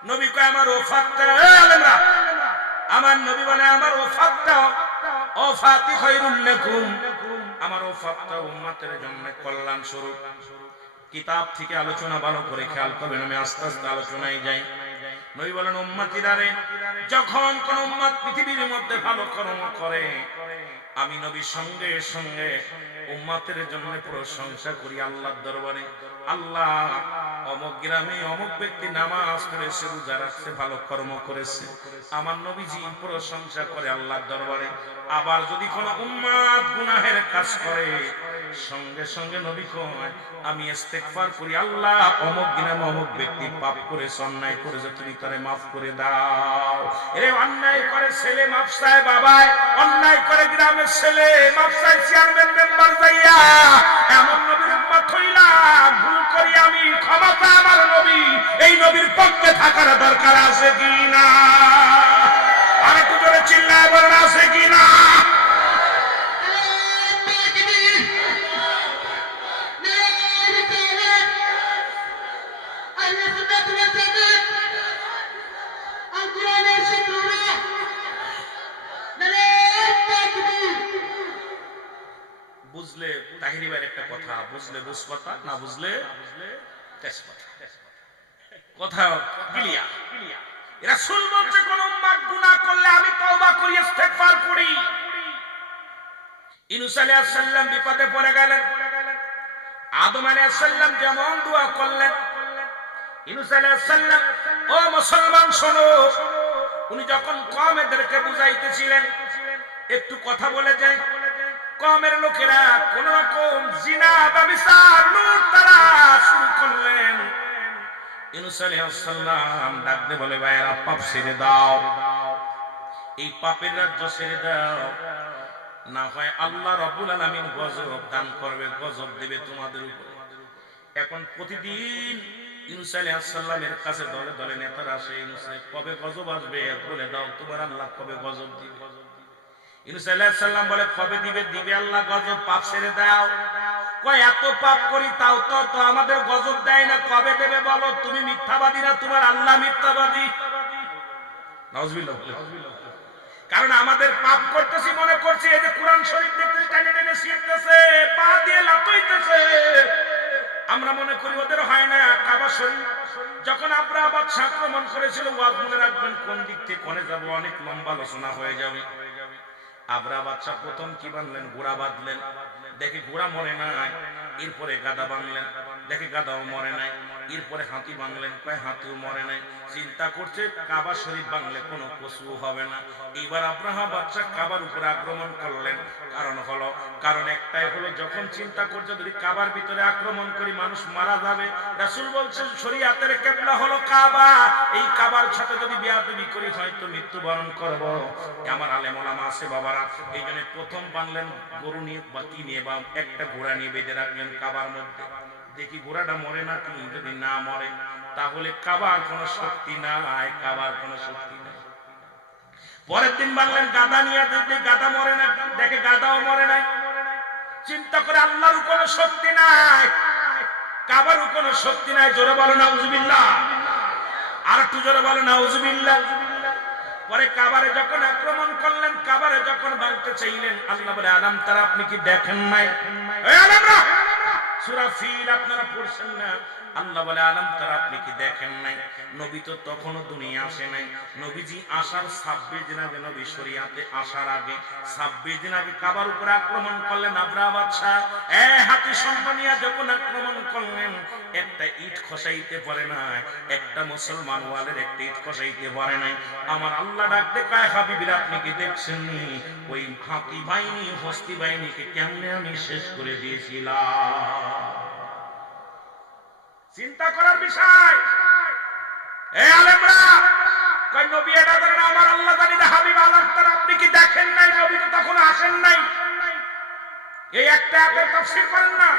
নবী কয় আমার ওফাতটা, আলেমরা আমার নবী বলে আমার ওফাতি খায়রুল লাকুম, আমার ওফাতটা উম্মতের জন্য কল্যাণ স্বরূপ। কিতাব থেকে আলোচনা ভালো করে খেয়াল করবেন, আমি আস্তে আস্তে আলোচনায় যাই। নবী বলেন উম্মতিরা রে, যখন কোন উম্মত পৃথিবীর মধ্যে ভালো কর্ম করে, আমি নবী সঙ্গে সঙ্গে উম্মতের জন্য প্রশংসা করি আল্লাহর দরবারে। আল্লাহ, অমুক গ্রামে অমুক ব্যক্তি নামাজ পড়েছে, রোজা রাখছে, ভালো কর্ম করেছে, আমার নবীজি প্রশংসা করে আল্লাহর দরবারে। আবার যদি কোন উম্মত গুনাহের কাজ করে, সঙ্গে সঙ্গে নবী কয় আমি ইস্তেগফার করি, আল্লাহ অমুক গ্রামে অমুক ব্যক্তি পাপ করেছে, অন্যায় করেছে, তুমি তারে মাফ করে দাও। এরে অন্যায় করে ছেলে মাফ চায় বাবায়, অন্যায় করে গ্রামের ছেলে মাফ চায় চেয়ারম্যান মেম্বার যাইয়া, এমন নবীর উম্মত হইলাম, ভুল করি আমি, ক্ষমা চায় আমার নবী। এই নবীর পক্ষে থাকার দরকার আছে কি না? আর একটু জোরে চিল্লায় বলেন আছে কি না? বুঝলে তাহিরি ভাইয়ের একটা কথা, বুঝলে বুঝপাতা, না বুঝলে তেজপাতা। কথা ক্লিয়ার। রাসূল বলছে কোন উম্মত গুনাহ করলে আমি তওবা করি, ইস্তেগফার করি, ইউনূস আলাইহিস সালাম বিপদে পড়ে গেলেন। আদম আলাইহিস সালাম যেমন দোয়া করলেন, ইউনূস আলাইহিস সালাম, ও মুসলমান শোনো, উনি যখন কওমেদেরকে বুঝাইতেছিলেন, একটু কথা বলে যাই, কওমের লোকেরা কোন রকম জিনা ব্যভিচার লুটতরাজ শুরু করলেন। ইউনূস আলাইহিস সালাম ডাক দিয়ে বলে, ভাইরা পাপ ছেড়ে দাও, এই পাপের রাজ্য ছেড়ে দাও, না হয় আল্লাহ রাব্বুল আলামিন গজব দান করবে, গজব দিবে তোমাদের উপরে। এখন প্রতিদিন ইউনূস আলাইহিস সালামের কাছে দলে দলে নেতারা আসে, ইউনূস কবে গজব আসবে বলে দাও, তোমার আল্লাহ কবে গজব দিবে। ইউনূস আলাইহিস সালাম বলে, কবে দিবে? দিবে আল্লাহ গজব, পাপ ছেড়ে দাও। কয় এত পাপ করি তাও তো আমাদের গজব দেয় না, কবে দেবে বলো? তুমি মিথ্যাবাদী না তোমার আল্লাহ মিথ্যাবাদী? নাউজুবিল্লাহ। কারণ আমাদের পাপ করতেছি মনে করছি এই যে কোরআন শরীফ দেখতে টেনে টেনে ছিঁড়তেছে, পা দিয়ে লাফাইতেছে, আমরা মনে করি ওদের হয় না। কাবা শরীফ যখন আব্রাহা বাদশা আক্রমণ করেছিল, ওয়াজ মনে রাখবেন কোন দিক থেকে কোনে যাব, অনেক লম্বা আলোচনা হয়ে যাবে। আব্রাহা বাদশা প্রথম কি বানলেন? ঘোড়া বাঁধলেন, দেখে ঘোড়া মরে নাই। এরপরে গাদা বানলেন, দেখে গাদাও মরে নাই। এরপরে হাতি বানলেন, কয় হাতিও মরে নাই। চিন্তা করছে কাবা শরীফ বাংলে কোনো পশু হবে না। এবার আব্রাহা বাদশা কাবার উপরে আক্রমণ করলেন। কারণ একটাই হলো, যখন চিন্তা করছে যদি কাবার ভিতরে আক্রমণ করি মানুষ মারা যাবে, রাসূল বলছেন শরীয়তের কিবলা হলো কাবা, এই কাবার সাথে যদি বেয়াদবি করি হয়তো মৃত্যুবরণ করব। আমার আলেম ওলামা আছে বাবারা, এই জন্য প্রথম বানলেন গরু নিয়ে বা কি নিয়ে বা একটা ঘোড়া নিয়ে বেঁধে রাখলেন কাবার মধ্যে, দেখি ঘোড়াটা মরে না কি। যদি না মরে তাহলে কাবার কোনো শক্তি নাই, কাবার কোনো শক্তি নাই। পরের দিন বানলেন গাদা নিয়ে, দেখি গাদা মরে না, দেখে গাদাও মরে নাই। চিন্তা করে আল্লাহর কোনো শক্তি নাই, কাবারও কোনো শক্তি নাই। জোরে বলো নাউজুবিল্লাহ, আর একটু জোরে বলো নাউজুবিল্লাহ। পরে কাবারে যখন আক্রমণ করলেন, কাবারে যখন ভাঙতে চাইলেন, আল্লাহ বলে, আলাম তারা, আপনি কি দেখেন নাই? এই আলেমরা, সূরা ফিল আপনারা পড়ছেন না? আল্লাহ বলে, আলাম তারা, আপনি কি দেখেন নাই? নবী তো তখনও দুনিয়া আসে নাই। নবীজি আসার 26 দিন আগে, নবী শরীয়তে আসার আগে 26 দিন আগে কাবার উপরে আক্রমণ করলেন আব্রাহা বাদশা। হাতি সম্মানিয়া যখন আক্রমণ করলেন, একটা ইট খসাইতে পারে না, একটা মুসলমান ওয়ালের একটা ইট খসাইতে পারে নাই। আমার আল্লাহ ডাক দিয়ে কয়, হাবিবিরা আপনি কি দেখছেন ওই হাতি বাহিনী, হস্তি বাহিনীকে কেমনে আমি শেষ করে দিয়েছিলাম? চিন্তা করার বিষয়। এই আলেমরা কয়, নবী এটা জানেন, আমার আল্লাহ জানি না। হাবিব আলাম তারা, আপনি কি দেখেন নাই? নবী তো তখন আসেন নাই। এই একটা আয়াতের তাফসীর করেন না,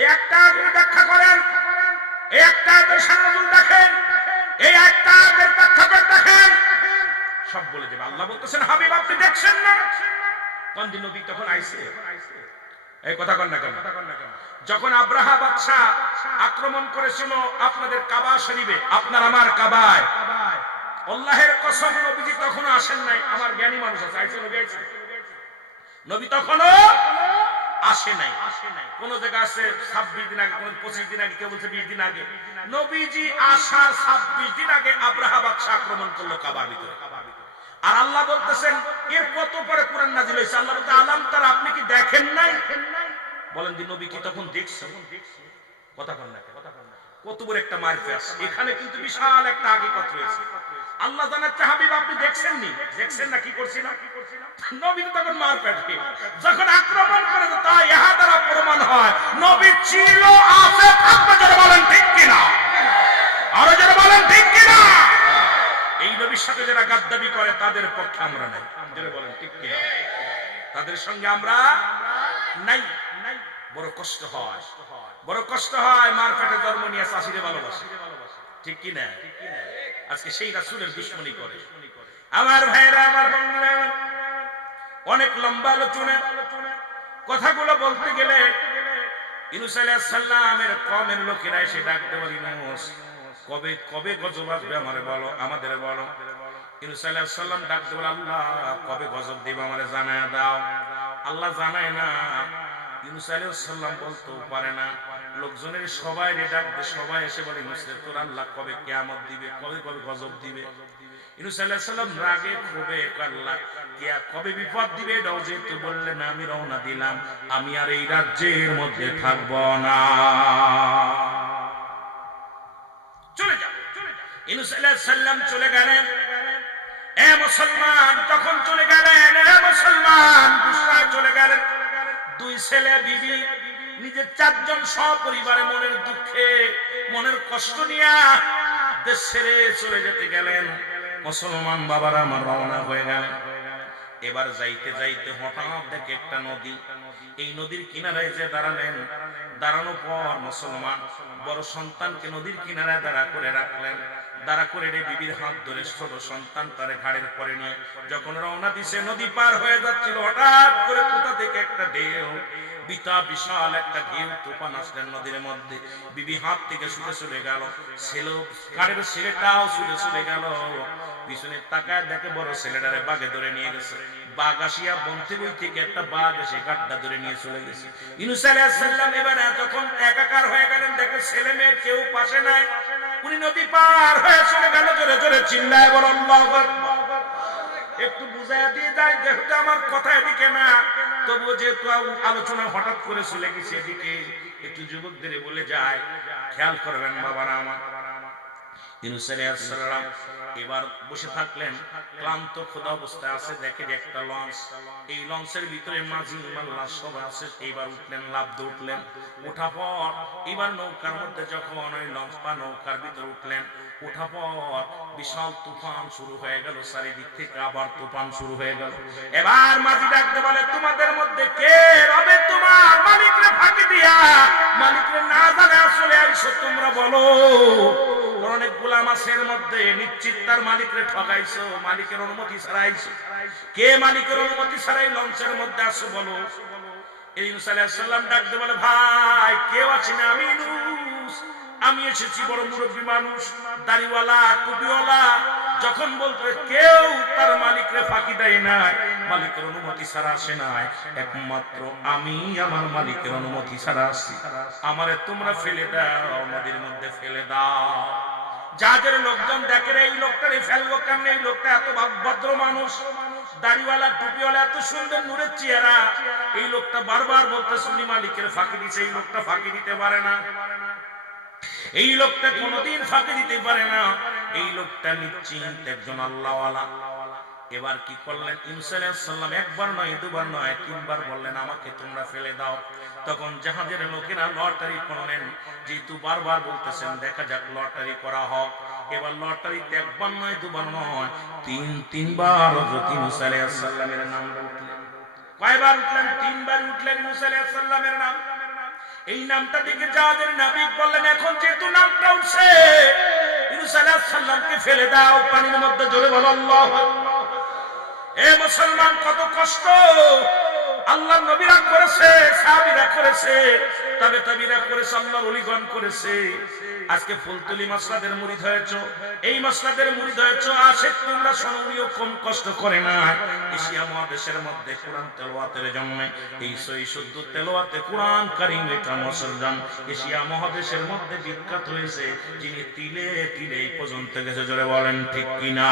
এই একটা আয়াতের ব্যাখ্যা করেন, এই একটা আয়াতের সান্নজুল দেখেন, এই একটা আয়াতের প্রেক্ষাপট দেখেন, সব বলে যাবে। আল্লাহ বলতেছেন, হাবিব আপনি দেখছেন না? কোন দিন নবী তখন আইছে? এই কথা কন না কেন? যখন আব্রাহা বাদশা আক্রমণ করেছিল আপনাদের কাবা শরীফে, আপনার আমার কাবায়, আল্লাহর কসম নবীজি তখনও আসেন নাই। আমার জ্ঞানী মানুষ আছে, আইছে নবী, আইছে নবী তখনও আসে নাই। কোন জায়গা আছে 26 দিন আগে, কোন 25 দিন আগে, কেউ বলছে 20 দিন আগে। নবীজি আসার 26 দিন আগে আব্রাহা বাদশা আক্রমণ করলো কাবার ভিতরে। আর আল্লাহ বলতেছেন, এর কত পরে কোরআন নাযিল হয়েছে। আল্লাহ বলতে, আলাম তারা, আপনি কি দেখেন নাই? বলেন যে নবী কি তখন দেখছেন? কথা কন না, কত বড় একটা মারফেস। এখানে কিন্তু বিশাল একটা হাকিকত রয়েছে। আল্লাহ জানাচ্ছে, হাবিব আপনি দেখছেন নি? দেখছেন না? কি করছিলাম? নবী তখন মারপেটে যখন আক্রমণ করে, তাই ইহা দ্বারা প্রমাণ হয় নবী ছিল, আছে, থাকবে। যারা বলেন ঠিক কিনা, আরো যারা বলেন ঠিক কিনা। এই নবীর সাথে যারা গাদ্দাবি করে তাদের পক্ষে আমরা নাই। যারা বলেন ঠিক কিনা, তাদের সঙ্গে আমরা নাই। বড় কষ্ট হয়, বড় কষ্ট হয়। মার পেটে জন্ম নিয়ে চাষিরে ভালোবাসে, ঠিক কিনা? আজকে সেই রাসূলের দুশমনি করে। আমার ভাইরা, আমার বন্ধুরা, অনেক লম্বা আলোচনা, কথাগুলো বলতে গেলে ইউনূস আলাইহিস সালামের কওমের লোকেরা এসে ডাকতে বলে, ইউনূস কবে কবে গজব আসবে আমারে বলো, আমাদের বলো। ইউনূস আলাইহিস সালাম ডাকতে বলে, আল্লাহ কবে গজব দিবে আমারে জানায় দাও। আল্লাহ জানায় না। ইউনূস আলাইহিস সালাম বলতেও পারে না। লোকজনের সবাই ডাকবে, সবাই এসে বলে, ইউনূস তোর আল্লাহ কবে কিয়ামত দিবে, কবে কবে গজব দিবে। ইউনূস আলাইহিস সালাম রাগে ক্ষোভে আল্লাহ কবে বিপদ দিবে দাও, যেহেতু বললেন আমি রওনা দিলাম, আমি আর এই রাজ্যের মধ্যে থাকব না, চলে যাব। ইউনূস আলাইহিস সালাম চলে গেলেন। এ মুসলমান, তখন চলে গেলেন, এ মুসলমান গুসায় চলে গেলেন। দুই ছেলে বিবি, নিজের চারজন সপরিবারে মনের দুঃখে মনের কষ্ট নিয়ে দেশ ছেড়ে চলে যেতে গেলেন। মুসলমান বাবারা আমার রওনা হয়ে গেলেন। এবার যাইতে যাইতে হঠাৎ দেখে একটা নদী, এই নদীর কিনারায় যে দাঁড়ালেন। দাঁড়ানোর পর মুসলমান বড় সন্তানকে নদীর কিনারায় দাঁড়া করে রাখলেন। দাঁড়া করে বিবির হাত ধরে ছোট সন্তান তার ঘাড়ের পরে নিয়ে যখন রওনা দিছে, নদী পার হয়ে যাচ্ছিল, হঠাৎ করে কোথা থেকে একটা ঢেউ, বিশাল একটা ঢেউ তুফান আসলেন নদীর মধ্যে। বিবি হাত থেকে ছুটে চলে গেল, ঘাড়ের ছেলেটাও ছুটে চলে গেল। পিছনে তাকায় দেখে বড় ছেলেটারে বাঘে ধরে নিয়ে গেছে। বাঘ আসিয়া বন্তি বই থেকে একটা বাঘ এসে গাড্ডা ধরে নিয়ে চলে গেছে। ইউনূস আলাইহিস সালাম এবারে যখন একাকার হয়ে গেলেন, দেখে ছেলে মেয়ে কেউ পাশে নাই, উনি নদী পার হয়ে চলে গেল। জোরে জোরে চিল্লায় বল আল্লাহু আকবার। একটু বুঝাইয়া দিয়ে যায়, যেহেতু আমার কথা এদিকে না, তবুও যেহেতু আলোচনা হঠাৎ করে চলে গেছে এদিকে, একটু যুবকদের বলে যায়, খেয়াল করবেন বাবারা আমার। ইউনূস আলাইহিস সালাম এবার বসে থাকলেন, ক্লান্ত খোদা অবস্থায় আছে। দেখে যে একটা লঞ্চ, এই লঞ্চের ভিতরে মাঝি মাল্লা সব আছে। এইবার উঠলেন, লাফ দিয়ে উঠলেন। ওঠা পর এবার নৌকার মধ্যে যখন ওই লঞ্চ বা নৌকার ভিতরে উঠলেন, ওঠা পর বিশাল তুফান শুরু হয়ে গেল। চারিদিক থেকে আবার তুফান শুরু হয়ে গেল। এবার মাঝি ডাকতে বলে, তোমাদের মধ্যে কে রবে তোমার মালিকরে ফাঁকি দিয়া মালিকরে না জানে চলে আইছো, তোমরা বলো। অনেক গোলাম আছে এর মধ্যে, নিশ্চিত তার মালিকরে ঠকাইছো, মালিকের অনুমতি ছাড়াইছো। কে মালিকের অনুমতি ছাড়াই লঞ্চের মধ্যে আসো বলো। ইউনূস আলাইহিস সালাম ডাকতে বলে, ভাই কেউ আছে না, আমি ইউনূস, আমি এসেছি, বড় মুরব্বী মানুষ, দাড়িওয়ালা টুপিওয়ালা। যখন বলতে কেউ তার মালিকরে ফাঁকি দেয় না, মালিকের অনুমতি ছাড়া আসে নাই, একমাত্র আমি আমার মালিকের অনুমতি ছাড়া আসছি। আমারে তোমরা ফেলে দাও, নদীর মধ্যে ফেলে দাও। যাদের লোকজন দেখে এই লোকটারে ফেলবো কেমনে, এই লোকটা এত ভদ্র মানুষ, দাড়িওয়ালা টুপিওয়ালা, এত সুন্দর নূরের চেহারা, এই লোকটা বারবার বলতে শুনি মালিকের ফাঁকি দিচ্ছে, এই লোকটা ফাঁকি দিতে পারে না, এই লোকটা কোনোদিন ফাঁকি দিতে পারে না, এই লোকটা নিশ্চিন্ত একজন আল্লাহওয়ালা। এবার কি করলেন ইউনূস আলাইহিস সালাম? একবার নয়, দুবার নয়, তিনবার বললেন আমাকে তোমরা ফেলে দাও। তখন জাহাজের লোকেরা লটারি করলেন, যেহেতু বারবার বলতেছেন দেখা যাক লটারি করা হোক। এবার লটারিতে একবার নয়, দুবার নয়, তিনবার হযরত ইউনূস আলাইহিস সালামের নাম উঠলেন। কয়বার উঠলেন? তিনবার উঠলেন ইউনূস আলাইহিস সালামের নাম। এই নামটা দেখে জাহাজের নাবিক বললেন, এখন যেহেতু নামটা উঠছে, ইউনূস আলাইহিস সালামকে ফেলে দাও পানির মধ্যে। জোরে বলো আল্লাহু আকবার। এ মুসলমান, কত কষ্ট আল্লাহর নবীরা করেছে, সাহাবীরা করেছে, তাবেঈরা করেছে, আল্লাহর ওলিগণ করেছে। আজকে ফুলতুলি মাসলাদের মুরিদ হয়েছো, এই মাসলাদের মুরিদ হয়েছো, আশিক তোমরা শোনিও কম কষ্ট করে না। এশিয়া মহাদেশের মধ্যে কোরআন তেলাওয়াতের জন্য এই সহি শুদ্ধ তেলাওয়াতে কোরআন কারীম লেখা মুসলমান এশিয়া মহাদেশের মধ্যে বিখ্যাত হয়েছে, যিনি তিলে তিলে এই পর্যন্ত গেছে। জোরে বলেন ঠিক কিনা?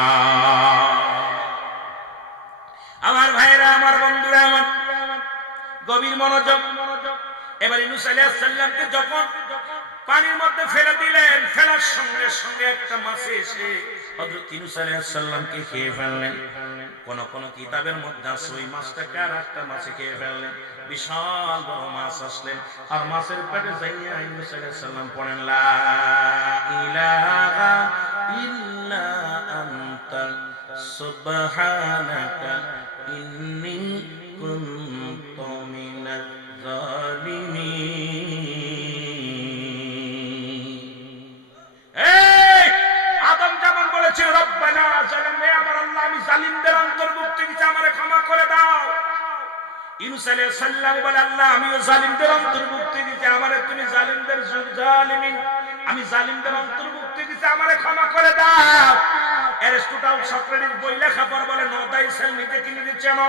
আমার ভাইরা, আমার বন্ধুরা, আমার গভীর মনোযোগ। এবার ইউনূস আলাইহিস সালামকে যখন পানির মধ্যে ফেলে দিলেন, ফেলার সঙ্গে সঙ্গে একটা মাছ এসে হযরত ইউনূস আলাইহিস সালামকে খেয়ে ফেললেন। কোন কোন কিতাবের মধ্যে আছে ওই মাছটাকে আর একটা মাছে খেয়ে ফেললেন। বিশাল বড় মাছ আসলেন, আর মাছের পেটে যাইয়া ইউনূস আলাইহিস সালাম পড়েন, লা ইলাহা ইল্লা আনতা সুবহানাকা ইন্নী কুনতু মিনাজ জালিমিন। আদম যেমন বলেছিল, রব্বানা জালামনা, আমার আল্লাহ আমি জালিমদের অন্তর্ভুক্ত কিছু, আমারে ক্ষমা করে দাও। ইউনূস আলাইহিস সালাম বলে, আল্লাহ আমিও জালিমদের অন্তর্ভুক্ত দিতে, আমারে তুমি জালিমদের জালিমিন, আমি জালিমদের অন্তর্ভুক্ত দিতে, আমারে ক্ষমা করে দাও। অ্যারিস্টটল সক্রেটিস বই লেখা পর বলে, নো দাই সেলফ, নিজেকে নিজে চেনো,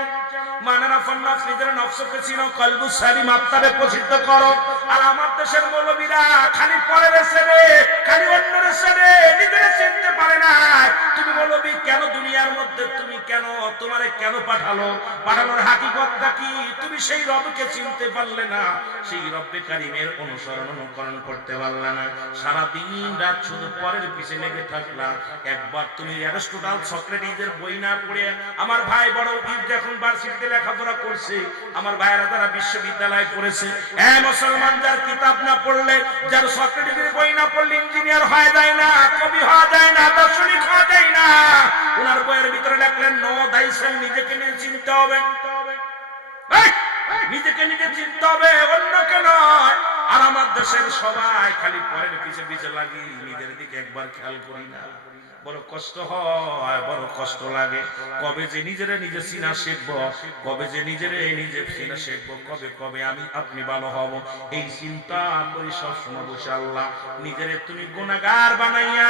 মানানা ফান্নাস, নিজের নফসকে চিনো, কলবু সালিম, আত্মারে প্রসিদ্ধ করো। আর আমার দেশের মৌলবীরা খালি পরে রে, খালি অন্যের সাথে নিজের চিনতে পারে না। তুমি বলো কেন দুনিয়ার মধ্যে তুমি কেন তোমারে কেন পাঠানোর হাকিকতটা কি? তুমি সেই রবকে চিনতে পারলে না, সেই রব্বে কারিমের অনুকরণ করতে পারলে না। সারা দিন রাত শুধু পরের পিছে লেগে থাকলা। একবার তুমি অ্যারিস্টটল সক্রেটিসের বই না পড়ে, আমার ভাই বড় যখন ভার্সিটিতে লেখাপড়া করছে, আমার ভাইয়েরা তারা বিশ্ববিদ্যালয়ে পড়েছে, মুসলমান যার কিতাব না পড়লে, যার সক্রেটিসের বই না পড়লে ইঞ্জিনিয়ার হওয়া যায় না, কবি হওয়া যায় না, দার্শনিক হওয়া যায় না। ওনার বইয়ের ভিতরে লেখলেন নো দাইসেলফ, নিজেকে নিয়ে চিনতে হবে, নিজেকে নিজে চিনতে হবে, অন্যকে নয়। আর আমার দেশের সবাই খালি পরের পিছে পিছে লাগি, নিজের দিকে একবার খেয়াল করি না। বড় কষ্ট হয়, বড় কষ্ট লাগে। কবে যে নিজেরে নিজে চিনা শিখবো, কবে যে নিজেরে নিজে চিনা শিখবো, কবে আমি আপনি ভালো হব, এই চিন্তা করি সবসময় বসে। আল্লাহ নিজেরে তুমি গুনাহগার বানাইয়া,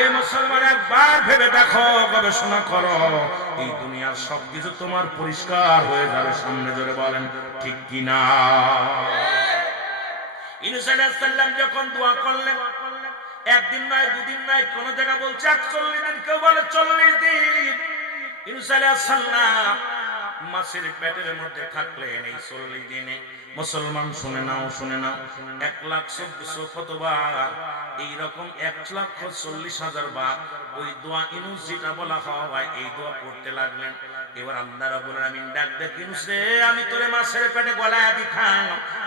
এ মুসলমান একবার ভেবে দেখো, গবেষণা করো, এই দুনিয়ার সবকিছু তোমার পরিষ্কার হয়ে যাবে সামনে। জোরে বলেন ঠিক কিনা? ইউনূস আলাইহিস সালাম যখন দোয়া করলেন, একদিন নয়, দুদিন নয়, কোন জায়গা বলছে 41 দিন, কেউ বলে 40 দিন। ইউনূস আলাইহিস সালাম মাছের পেটের মধ্যে থাকলেন এই 40 দিনে। মুসলমান শুনে নাও, শুনে নাও, 1,24,000 কতবার, এইরকম 1,40,000 বার ওই দোয়া ইউনূস যেটা বলা হয়, এই দোয়া পড়তে লাগলেন। এবার আল্লাহ রাব্বুল আলামিন ডাক দেন, ইউনূস রে, আমি তোরে মাছের পেটে গলায় দিতাম,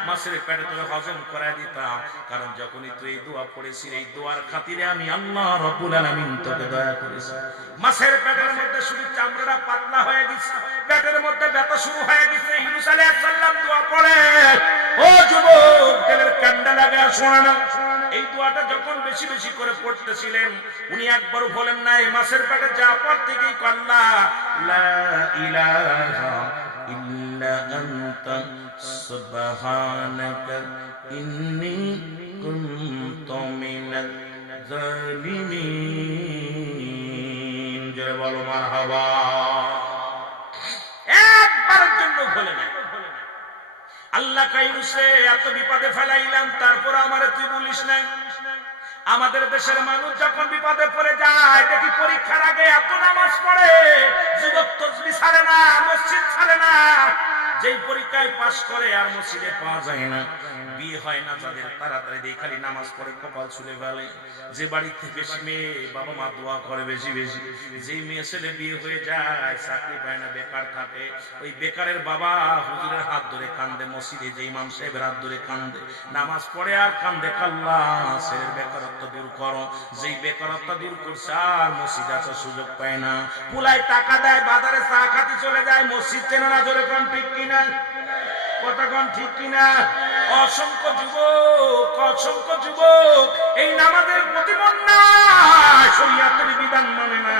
মাছের পেটে তোরে হজম করায় দিতাম, কারণ যখনই তুই এই দোয়া পড়েছিস, এই দোয়ার খাতিরে আমি আল্লাহ রাব্বুল আলামিন তোকে দয়া করেছি। মাছের পেটের মধ্যে শুধু চামড়াটা পাতলা হয়ে গেছে, পেটের মধ্যে ব্যথা শুরু হয়ে গেছে। ইউনূস আলাইহিস সালাম দোয়া পড়ে, ও যুবক, দিলের কান্ডা লাগা শোনা না। এই দোয়াটা যখন বেশি বেশি করে পড়তেছিলেন, উনি একবারও বলেন না এই মাছের পেটে যা পর থেকেই আল্লাহ লা ইলাহা ইল্লা আনতা সুবহানাকা ইন্নী কুনতু মিনাজ জালিমিন। জয় বলো মারহাবা। একবারের জন্য বলে না, আল্লাহ কাইনুসে এত বিপদে ফেলাইলাম, তারপর আমারে তুই বলিস নাই। আমাদের দেশের মানুষ যখন বিপদে পড়ে যায়, দেখি পরীক্ষার আগে এত নামাজ পড়ে, যুবক তাসবিহ ছাড়ে না, মসজিদ ছাড়ে না। যেই পরীক্ষায় পাশ করে আর মসজিদে পাওয়া যায় না, বিয়ে হয় না যাদের, তাড়াতাড়ি দিয়ে খালি নামাজ পড়ে কপাল ছুলে ফেলে। যে বাড়িতে বেশি মেয়ে, বাবা মা দোয়া করে বেশি বেশি। যেই মেয়ে ছেলে বিয়ে হয়ে যায়, চাকরি পায় না, বেকার থাকে, ওই বেকারের বাবা হুজুরের হাত ধরে কান্দে, মসজিদে যে ইমাম সাহেবের হাত ধরে কান্দে, নামাজ পড়ে আর কান্দে, আল্লাহ ছেলের বেকারত্ব দূর করো। যেই বেকারত্ব দূর করছে আর মসজিদ আসার সুযোগ পায় না, পুলাই টাকা দেয়, বাজারে চা খাতে চলে যায়, মসজিদ চেনে না। জোরে কোন ঠিক কিনা? কতক্ষণ ঠিক কিনা? অসংখ্য যুবক এই নামাজের প্রতিমন না, শরীয়তের বিধান মানে না।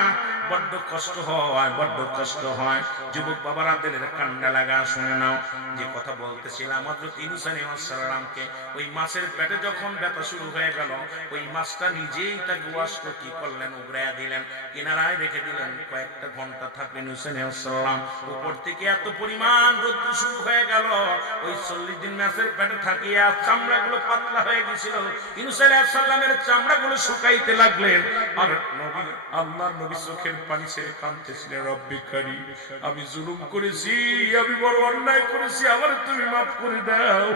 বড্ড কষ্ট হয়, বড্ড কষ্ট হয়। যুবক বাবারা দিলের কান্না লাগা, শুনে নাও। যে কথা বলতেছিলাম, হযরত ইউনূস আলাইহিস সালামকে ওই মাছের পেটে যখন ব্যথা শুরু হয়ে গেল, ওই মাছটা নিজেই তাকে ওয়াশটা কি করলেন, উগড়াইয়া দিলেন, কিনারায় রেখে দিলেন। কয়েকটা ঘন্টা থাকলেন ইউনূস আলাইহিস সালাম। উপর থেকে এত পরিমাণ রৌদ্র শুরু হয়ে গেল, ওই 40 দিন মাছের পেটে থাকিয়া চামড়াগুলো পাতলা হয়ে গেছিল। ইউনূস আলাইহিস সালামের চামড়াগুলো শুকাইতে লাগলেন। আর নবী, আল্লাহর নবী চোখের পানি ছেড়ে কাঁদতেছিলেন, রব্বি কারীম, আমি জুলুম করেছি, আমি বড় অন্যায় করেছি, আমার তুমি মাফ করে দাও।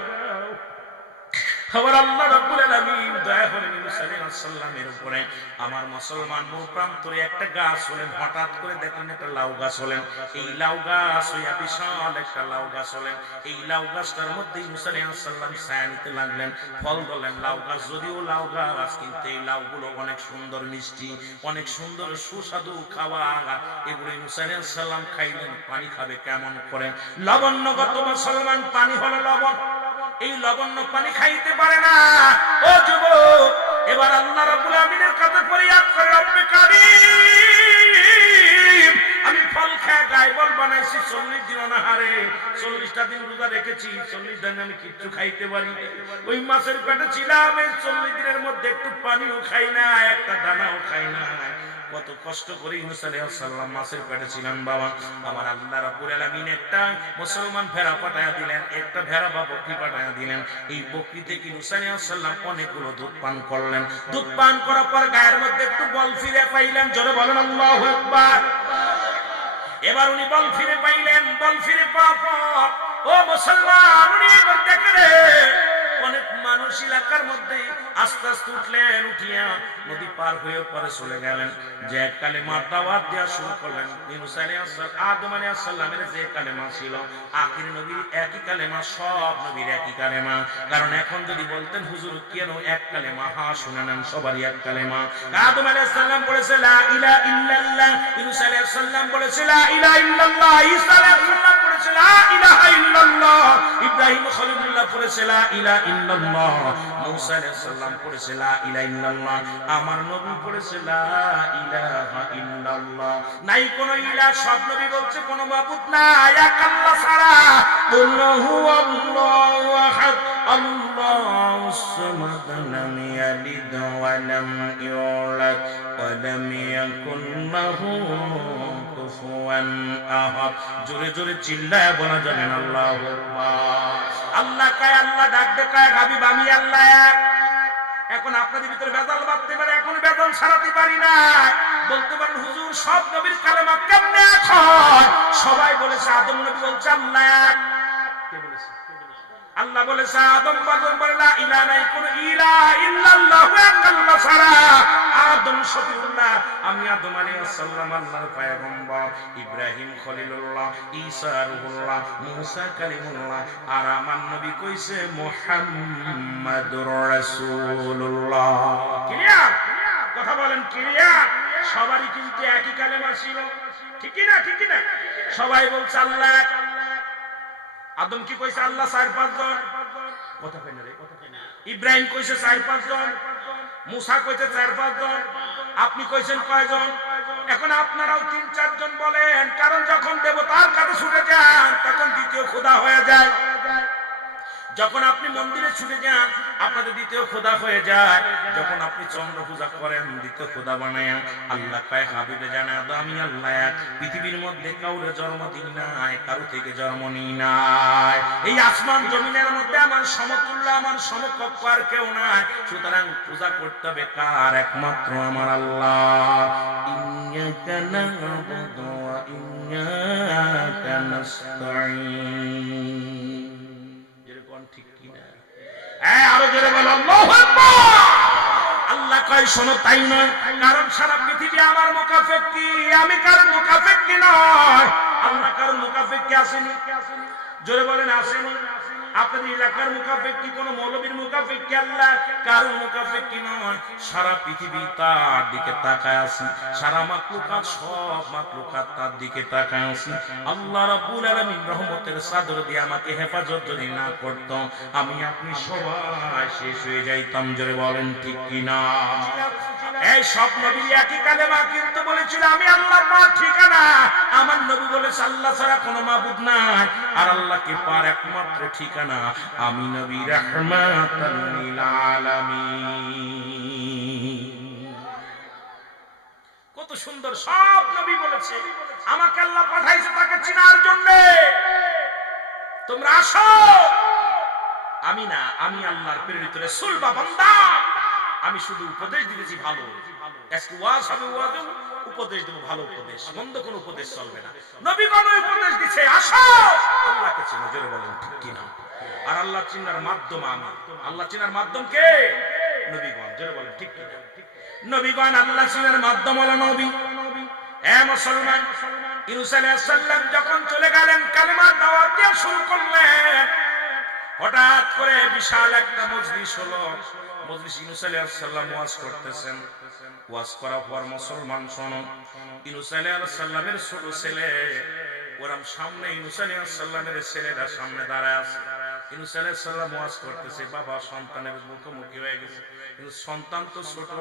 আবার আল্লাহ রাব্বুল আলামিন দয়া করেন ইউনূস আলাইহিস সালামের উপরে। আমার মুসলমান মূল প্রান্তরে একটা গাছ হলেন, হঠাৎ করে দেখলেন একটা লাউ গাছ হলেন। এই লাউ গাছ হইয়া বিশাল একটা লাউ গাছ হলেন। এই লাউ গাছটার মধ্যে ইউনূস আলাইহিস সালাম ছায়া নিতে লাগলেন, ফল ধরলেন। লাউ গাছ যদিও লাউ গাছ, কিন্তু এই লাউগুলো অনেক সুন্দর মিষ্টি, অনেক সুন্দর সুস্বাদু খাবার। এগুলো ইউনূস আলাইহিস সালাম খাইলেন। পানি খাবে কেমন করে? লবণগত মুসলমান, পানি হলো লবণ। এই লবণ্য পানি খাইতে পারে না। ও যুবক, এবার আল্লাহ রাব্বুল আমিনের কাছে ফরিয়াদ করে, রব্বে কারীম, আমি ফল খায় গায়বল বানাইছি 40 দিন অনাহারে, 40টা দিন রোজা রেখেছি, 40 দিন আমি কিচ্ছু খাইতে পারি না। ওই মাছের পেটে ছিলাম, এই 40 দিনের মধ্যে একটু পানিও খাই না, একটা দানাও খাই না। কত কষ্ট করে ইউনূস আলাইহিস সালাম মাছের পেটে ছিলেন বাবা। আমার আল্লাহ রাব্বুল আলামিন একটা মুসলমান ভেড়া পাঠায়া দিলেন, একটা ভেড়া বা বকরি পাঠায়া দিলেন। এই বকরি থেকে ইউনূস আলাইহিস সালাম অনেকগুলো দুধ পান করলেন। দুধ পান করার পর গায়ের মধ্যে একটু বল ফিরে পাইলেন, জোরে বলেন আল্লাহু আকবার। এবার উনি বল ফিরে পাইলেন, বল ফিরে পাওয়ার পর ও মুসলমান উনি এবার দেখেন অনেক মানুষ এলাকার মধ্যে আস্তে আস্তে উঠলেন, উঠিয়া নদী পার হয়ে পরে চলে গেলেন। যে কালেমার দাওয়াত দেওয়া শুরু করলেন। ইউনূস আলাইহিস সালাম আদম আলাইহিস সালামের যে কালেমা ছিল, আখির নবীর একই কালেমা, সব নবীর একই কালেমা। কারণ এখন যদি বলতেন হুজুর কেন এক কালেমা, হ্যাঁ শুনে নেন সবারই এক কালেমা। আদম আলাইহিস সালাম বলেছে লা ইলাহা ইল্লাল্লাহ, ইউনূস আলাইহিস সালাম বলেছে লা ইলাহা ইল্লাল্লাহ, ঈসা আলাইহিস সালাম বলেছে লা ইলাহা ইল্লাল্লাহ, ইব্রাহিম খলিলুল্লাহ পড়েছে লা ইলাহা ইল্লাল্লাহ, মূসা আলাইহিস সালাম পড়েছে লা ইলাহা ইল্লাল্লাহ, আমার নবী পড়েছে লা ইলাহা ইল্লাল্লাহ। নাই কোন ইলাহ, সব নবী বলছে কোন মাবুদ নাই এক আল্লাহ ছাড়া। আল্লাহু আল্লাহু আহাদ আল্লাহুস সামাদ লাম ইয়ালিদ ওয়া লাম ইউলাদ ওয়া লাম ইয়াকুল লাহু কুফুয়ান আহাদ। জোরে জোরে চিল্লায় বলা যাবে না আল্লাহু আকবার। আল্লাহ কয়, আল্লাহ ডাকবে কয়, হাবিব আমি আল্লাহ এক। এখন আপনাদের ভিতরে বেজাল বাঁধতে পারে, এখন বেজাল সারাতে পারি না। বলতে পারেন হুজুর সব নবীর কালেমা কেমনে এক হয়? সবাই বলেছে আদম নবী বলছে আল্লাহ এক। কে বলেছে? আল্লাহ বলেছে আদম বাদম বলে লা ইলাহা নাই কোন ইলাহা ইল্লাল্লাহ এক আল্লাহ ছাড়া। আদম শফিউল্লাহ, আমি আদম আলাইহিস সালাম আল্লাহর পয়গম্বর, ইব্রাহিম খলিলুল্লাহ, ঈসা রূহুল্লাহ, মূসা কালিমুল্লাহ, আর আমার নবী কইছে মুহাম্মাদুর রাসূলুল্লাহ। ক্লিয়ার? কথা বলেন ক্লিয়ার? সবারই কিন্তু একই কালেমা ছিল, ঠিক কি না? ঠিক কি না? সবাই বলছে আল্লাহ এক। আদম কি কইছে আল্লাহ 4-5 জন, কথা কই না রে, ইব্রাহিম কইছে 4-5 জন, মূসা কইছে 4-5 জন, আপনি কইছেন কয়জন? এখন আপনারাও 3-4 জন বলেন, কারণ যখন দেবতার কাছে ছুটে যান তখন দ্বিতীয় খোদা হয়ে যায়। যখন আপনি মন্দিরে ছুটে যান আপনাদের দ্বিতীয় খোদা হয়ে যায়। যখন আপনি চন্দ্র পূজা করেন দ্বিতীয় খোদা বানায়। আল্লাহ কয় হাবিবে জানা দাও আমি আল্লাহ এক। পৃথিবীর মধ্যে কাউরে জন্ম দিই নাই, কারো থেকে জন্ম নিই নাই। এই আসমান জমিনের মধ্যে আমার সমতুল্য, আমার সমকক্ষ আর কেউ নাই। সুতরাং পূজা করতে হবে কার? একমাত্র আমার আল্লাহ। ইয়্যাকা না'বুদু ওয়া ইয়্যাকা নাস্তাঈন। ঠিক কিনা? আরো জোরে বলো আল্লাহু আকবার। আল্লাহ কয় শোনো তাই নয়, কারণ সারা পৃথিবী আমার মুকাফেক্কি, আমি কারণ মুকাফেক্কি নয়। আল্লাহ কারণ মুকাফেক্কি আসেনি, জোরে বলেন আসেনি। আপনাদের এলাকার মুকাফেক্কি কোন মৌলবীর মুকাফেক্কি আল্লাহ, কারণ মুকাফেক্কি নয়। সারা পৃথিবী তার দিকে তাকায় আছে, সারা মাখলুকাত সব মাখলুকাত তার দিকে তাকায় আছে। আল্লাহ রাব্বুল আলামিন রহমতের চাদর দিয়ে আমাকে হেফাজত যদি না করত আমি আপনি সবাই শেষ হয়ে যাইতাম। জোরে বলেন ঠিক কিনা? এই সব নবীর একই কালেমা, কিন্তু বলেছিল আমি আল্লাহর পার ঠিকানা। আমার নবী বলেছে আল্লাহ ছাড়া কোনো মাবুদ নাই, আর আল্লাহকে পার একমাত্র ঠিকানা আমি নবী রাহমাতাল লিল আলামিন। কত সুন্দর সব নবী বলেছে আমাকে আল্লাহ পাঠাইছে তাকে চিনার জন্য। তোমরা আসো, আমি না, আমি আল্লাহর প্রেরিত রাসূল বা বান্দা। আমি শুধু উপদেশ দিতেছি ভালো। আজকে ওয়াজ হবে, ওয়াজে উপদেশ দেব, ভালো উপদেশ, মন্দ কোন উপদেশ চলবে না। নবীগণ উপদেশ দিচ্ছে আসো আল্লাহকে চিনো। জোরে বলেন ঠিক কিনা? আর আল্লাহ চিনার মাধ্যম আমি, আল্লাহ চিনার মাধ্যম কে? নবীগণ। জোরে বলেন ঠিক কিনা? নবীগণ আল্লাহ চিনার মাধ্যম হলো নবী। এ মুসলমান, ইউনূস আলাইহিস সালাম যখন চলে গেলেন কালেমার দাওয়াত দেওয়া শুরু করলেন, হঠাৎ করে বিশাল একটা মজলিস হলো। মজলিস ইউনূস আলাইহিস সালাম ওয়াজ করতেছেন। ওয়াজ করার পর মুসলমান শোনো, ইউনূস আলাইহিস সালামের ছোট ছেলে ওরম সামনে, ইউনূস আলাইহিস সালামের ছেলেটা সামনে দাঁড়ায় আছে। ইউনূস আলাইহিস সালাম ওয়াজ করতেছে, বাবা সন্তানের মুখোমুখি হয়ে গেছে, কিন্তু সন্তান তো ছোট,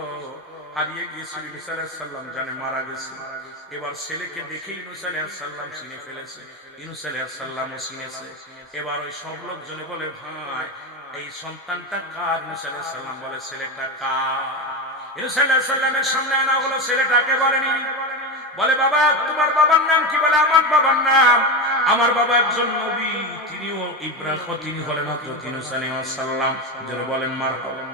হারিয়ে গিয়েছিল। ইউনূস আলাইহিস সালাম জানে মারা গেছে। এবার ছেলেকে দেখে ইউনূস আলাইহিস সালাম চিনে ফেলেছে, ইউনূস আলাইহিস সালামও চিনেছে। এবার ওই সব লোকজনে বলে ভাই এই সন্তানটা কার? ইউনূস আলাইহিস সালাম বলে ছেলেটা কার? ইউনূস সাল্লাল্লাহু আলাইহি সাল্লামের সামনে আনা হলো, ছেলেটাকে বলেনি, বলে বাবা তোমার বাবার নাম কি? বলে আমার বাবার নাম, আমার বাবা একজন নবী, তিনিও ইব্রাহিম, তিনি হলেন হযরত ইউনূস আলাইহিস সালাম। যারা বলেন মারহাবা।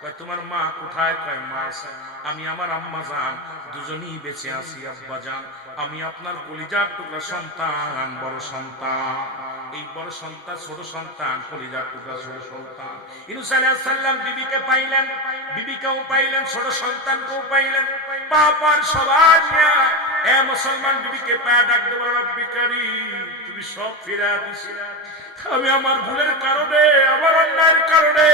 কয় তোমার মা কোথায়? কয় মা আছে, আমি আমার আম্মা জান দুজনেই বেঁচে আছি আব্বা জান, আমি আপনার কলিজার টুকরা সন্তান, বড় সন্তান। এই বড় সন্তান, ছোট সন্তান, কলিজার টুকরা ছোট সন্তান। ইউনূস আলাইহিস সালাম বিবিকে পাইলেন, বিবিকেও পাইলেন, ছোট সন্তানকেও পাইলেন, পাপার সবার নিয়ে এ মুসলমান বিবিকে পায়া ডাক দেব, রব্বি কারীম তুমি সব ফিরা দিছো, আমি আমার ভুলের কারণে, আমার অন্যায়ের কারণে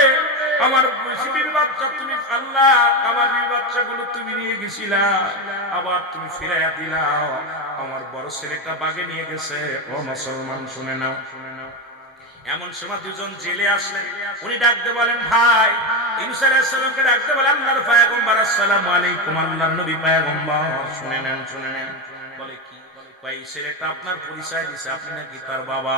আমার বিবির বাচ্চা তুমি আল্লাহ, আমার বিবির বাচ্চাগুলো তুমি নিয়ে গেছিলা, আবার তুমি ফিরাইয়া দিলাও, আমার বড় ছেলেটা বাগে নিয়ে গেছে। ও মুসলমান শুনে নাও, শুনে নাও। এমন সময় দুজন জেলে আসলেন, উনি ডাকতে বলেন ভাই, ইউনূস আলাইহিস সালামকে ডাকতে বলেন আল্লাহর পয়গম্বর, আসসালামু আলাইকুম, আল্লাহর নবী পয়গম্বর, শুনে নেন, শুনে নেন। বলে কি? কয় ছেলেটা আপনার পরিচয় দিছে, আপনি নাকি তার বাবা।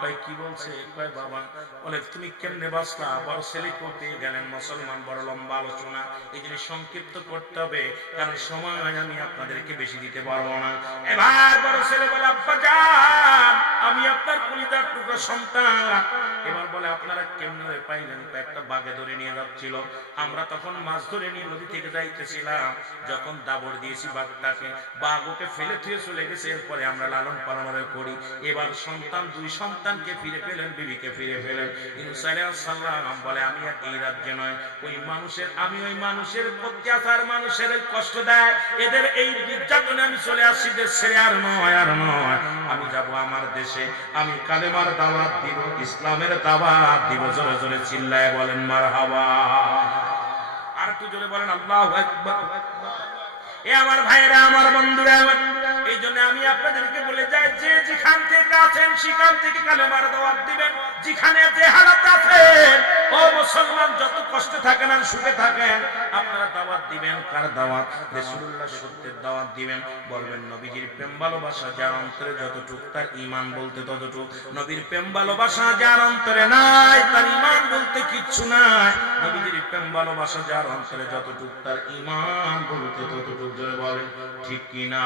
কয় কি বলছে? কয় বাবা। বলে তুমি কেমনে বাঁচলা? বড় ছেলেকে পেয়ে গেলেন। মুসলমান বড় লম্বা আলোচনা, এই জিনিস সংক্ষিপ্ত করতে হবে, কারণ সময় আমি আপনাদেরকে বেশি দিতে পারবো না। এবার বড় ছেলে বলে আব্বা জান আমি আপনার কলিজার টুকরা সন্তান। এবার বলে আপনারা কেমনে পাইলেন? একটা বাগে ধরে নিয়ে যাচ্ছিল, আমরা তখন মাছ ধরে নিয়ে নদী থেকে যাইতেছিলাম, যখন দাবড় দিয়েছি বাঘটাকে, বাঘ ওকে ফেলে থুয়ে চলে গেছে, এরপরে আমরা লালন পালন করি। এবার সন্তান, দুই সন্তানকে ফিরে পেলেন, বিবিকে ফিরে পেলেন। ইউনূস আলাইহিস সালাম বলে আমি আর এই রাজ্যে নয়, ওই মানুষের, আমি ওই মানুষের অত্যাচার, মানুষের কষ্ট দেয়, এদের এই নির্যাতনে আমি চলে আসছি দেশ ছেড়ে। আর নয়, আর নয়, আমি যাব আমার দেশে, আমি কালেমার দাওয়াত দিব, ইসলামের দাওয়াত দিব। জোরে জোরে চিল্লায় বলেন মারহাবা। আর একটু জোরে বলেন আল্লাহু আকবার। এ আমার ভাইরা, আমার বন্ধুরা, এই জন্য আমি আপনাদেরকে বলে যাই, যে যেখান থেকে আছেন সেখান থেকে কালেমার দাওয়াত দিবেন, যেখানে যে হালাত আছেন, ও মুসলমান যত কষ্টে থাকেন আর সুখে থাকেন, আপনারা দাওয়াত দিবেন। কার দাওয়াত? রাসূলুল্লাহ সত্যের দাওয়াত দিবেন। বলবেন নবীজির প্রেম ভালোবাসা যার অন্তরে যতটুক, তার ঈমান বলতে ততটুক। নবীর প্রেম ভালোবাসা যার অন্তরে নাই, তার ঈমান বলতে কিচ্ছু নাই। নবীজির প্রেম ভালোবাসা যার অন্তরে যতটুক, তার ঈমান বলতে ততটুক। জোরে বলেন ঠিক কিনা?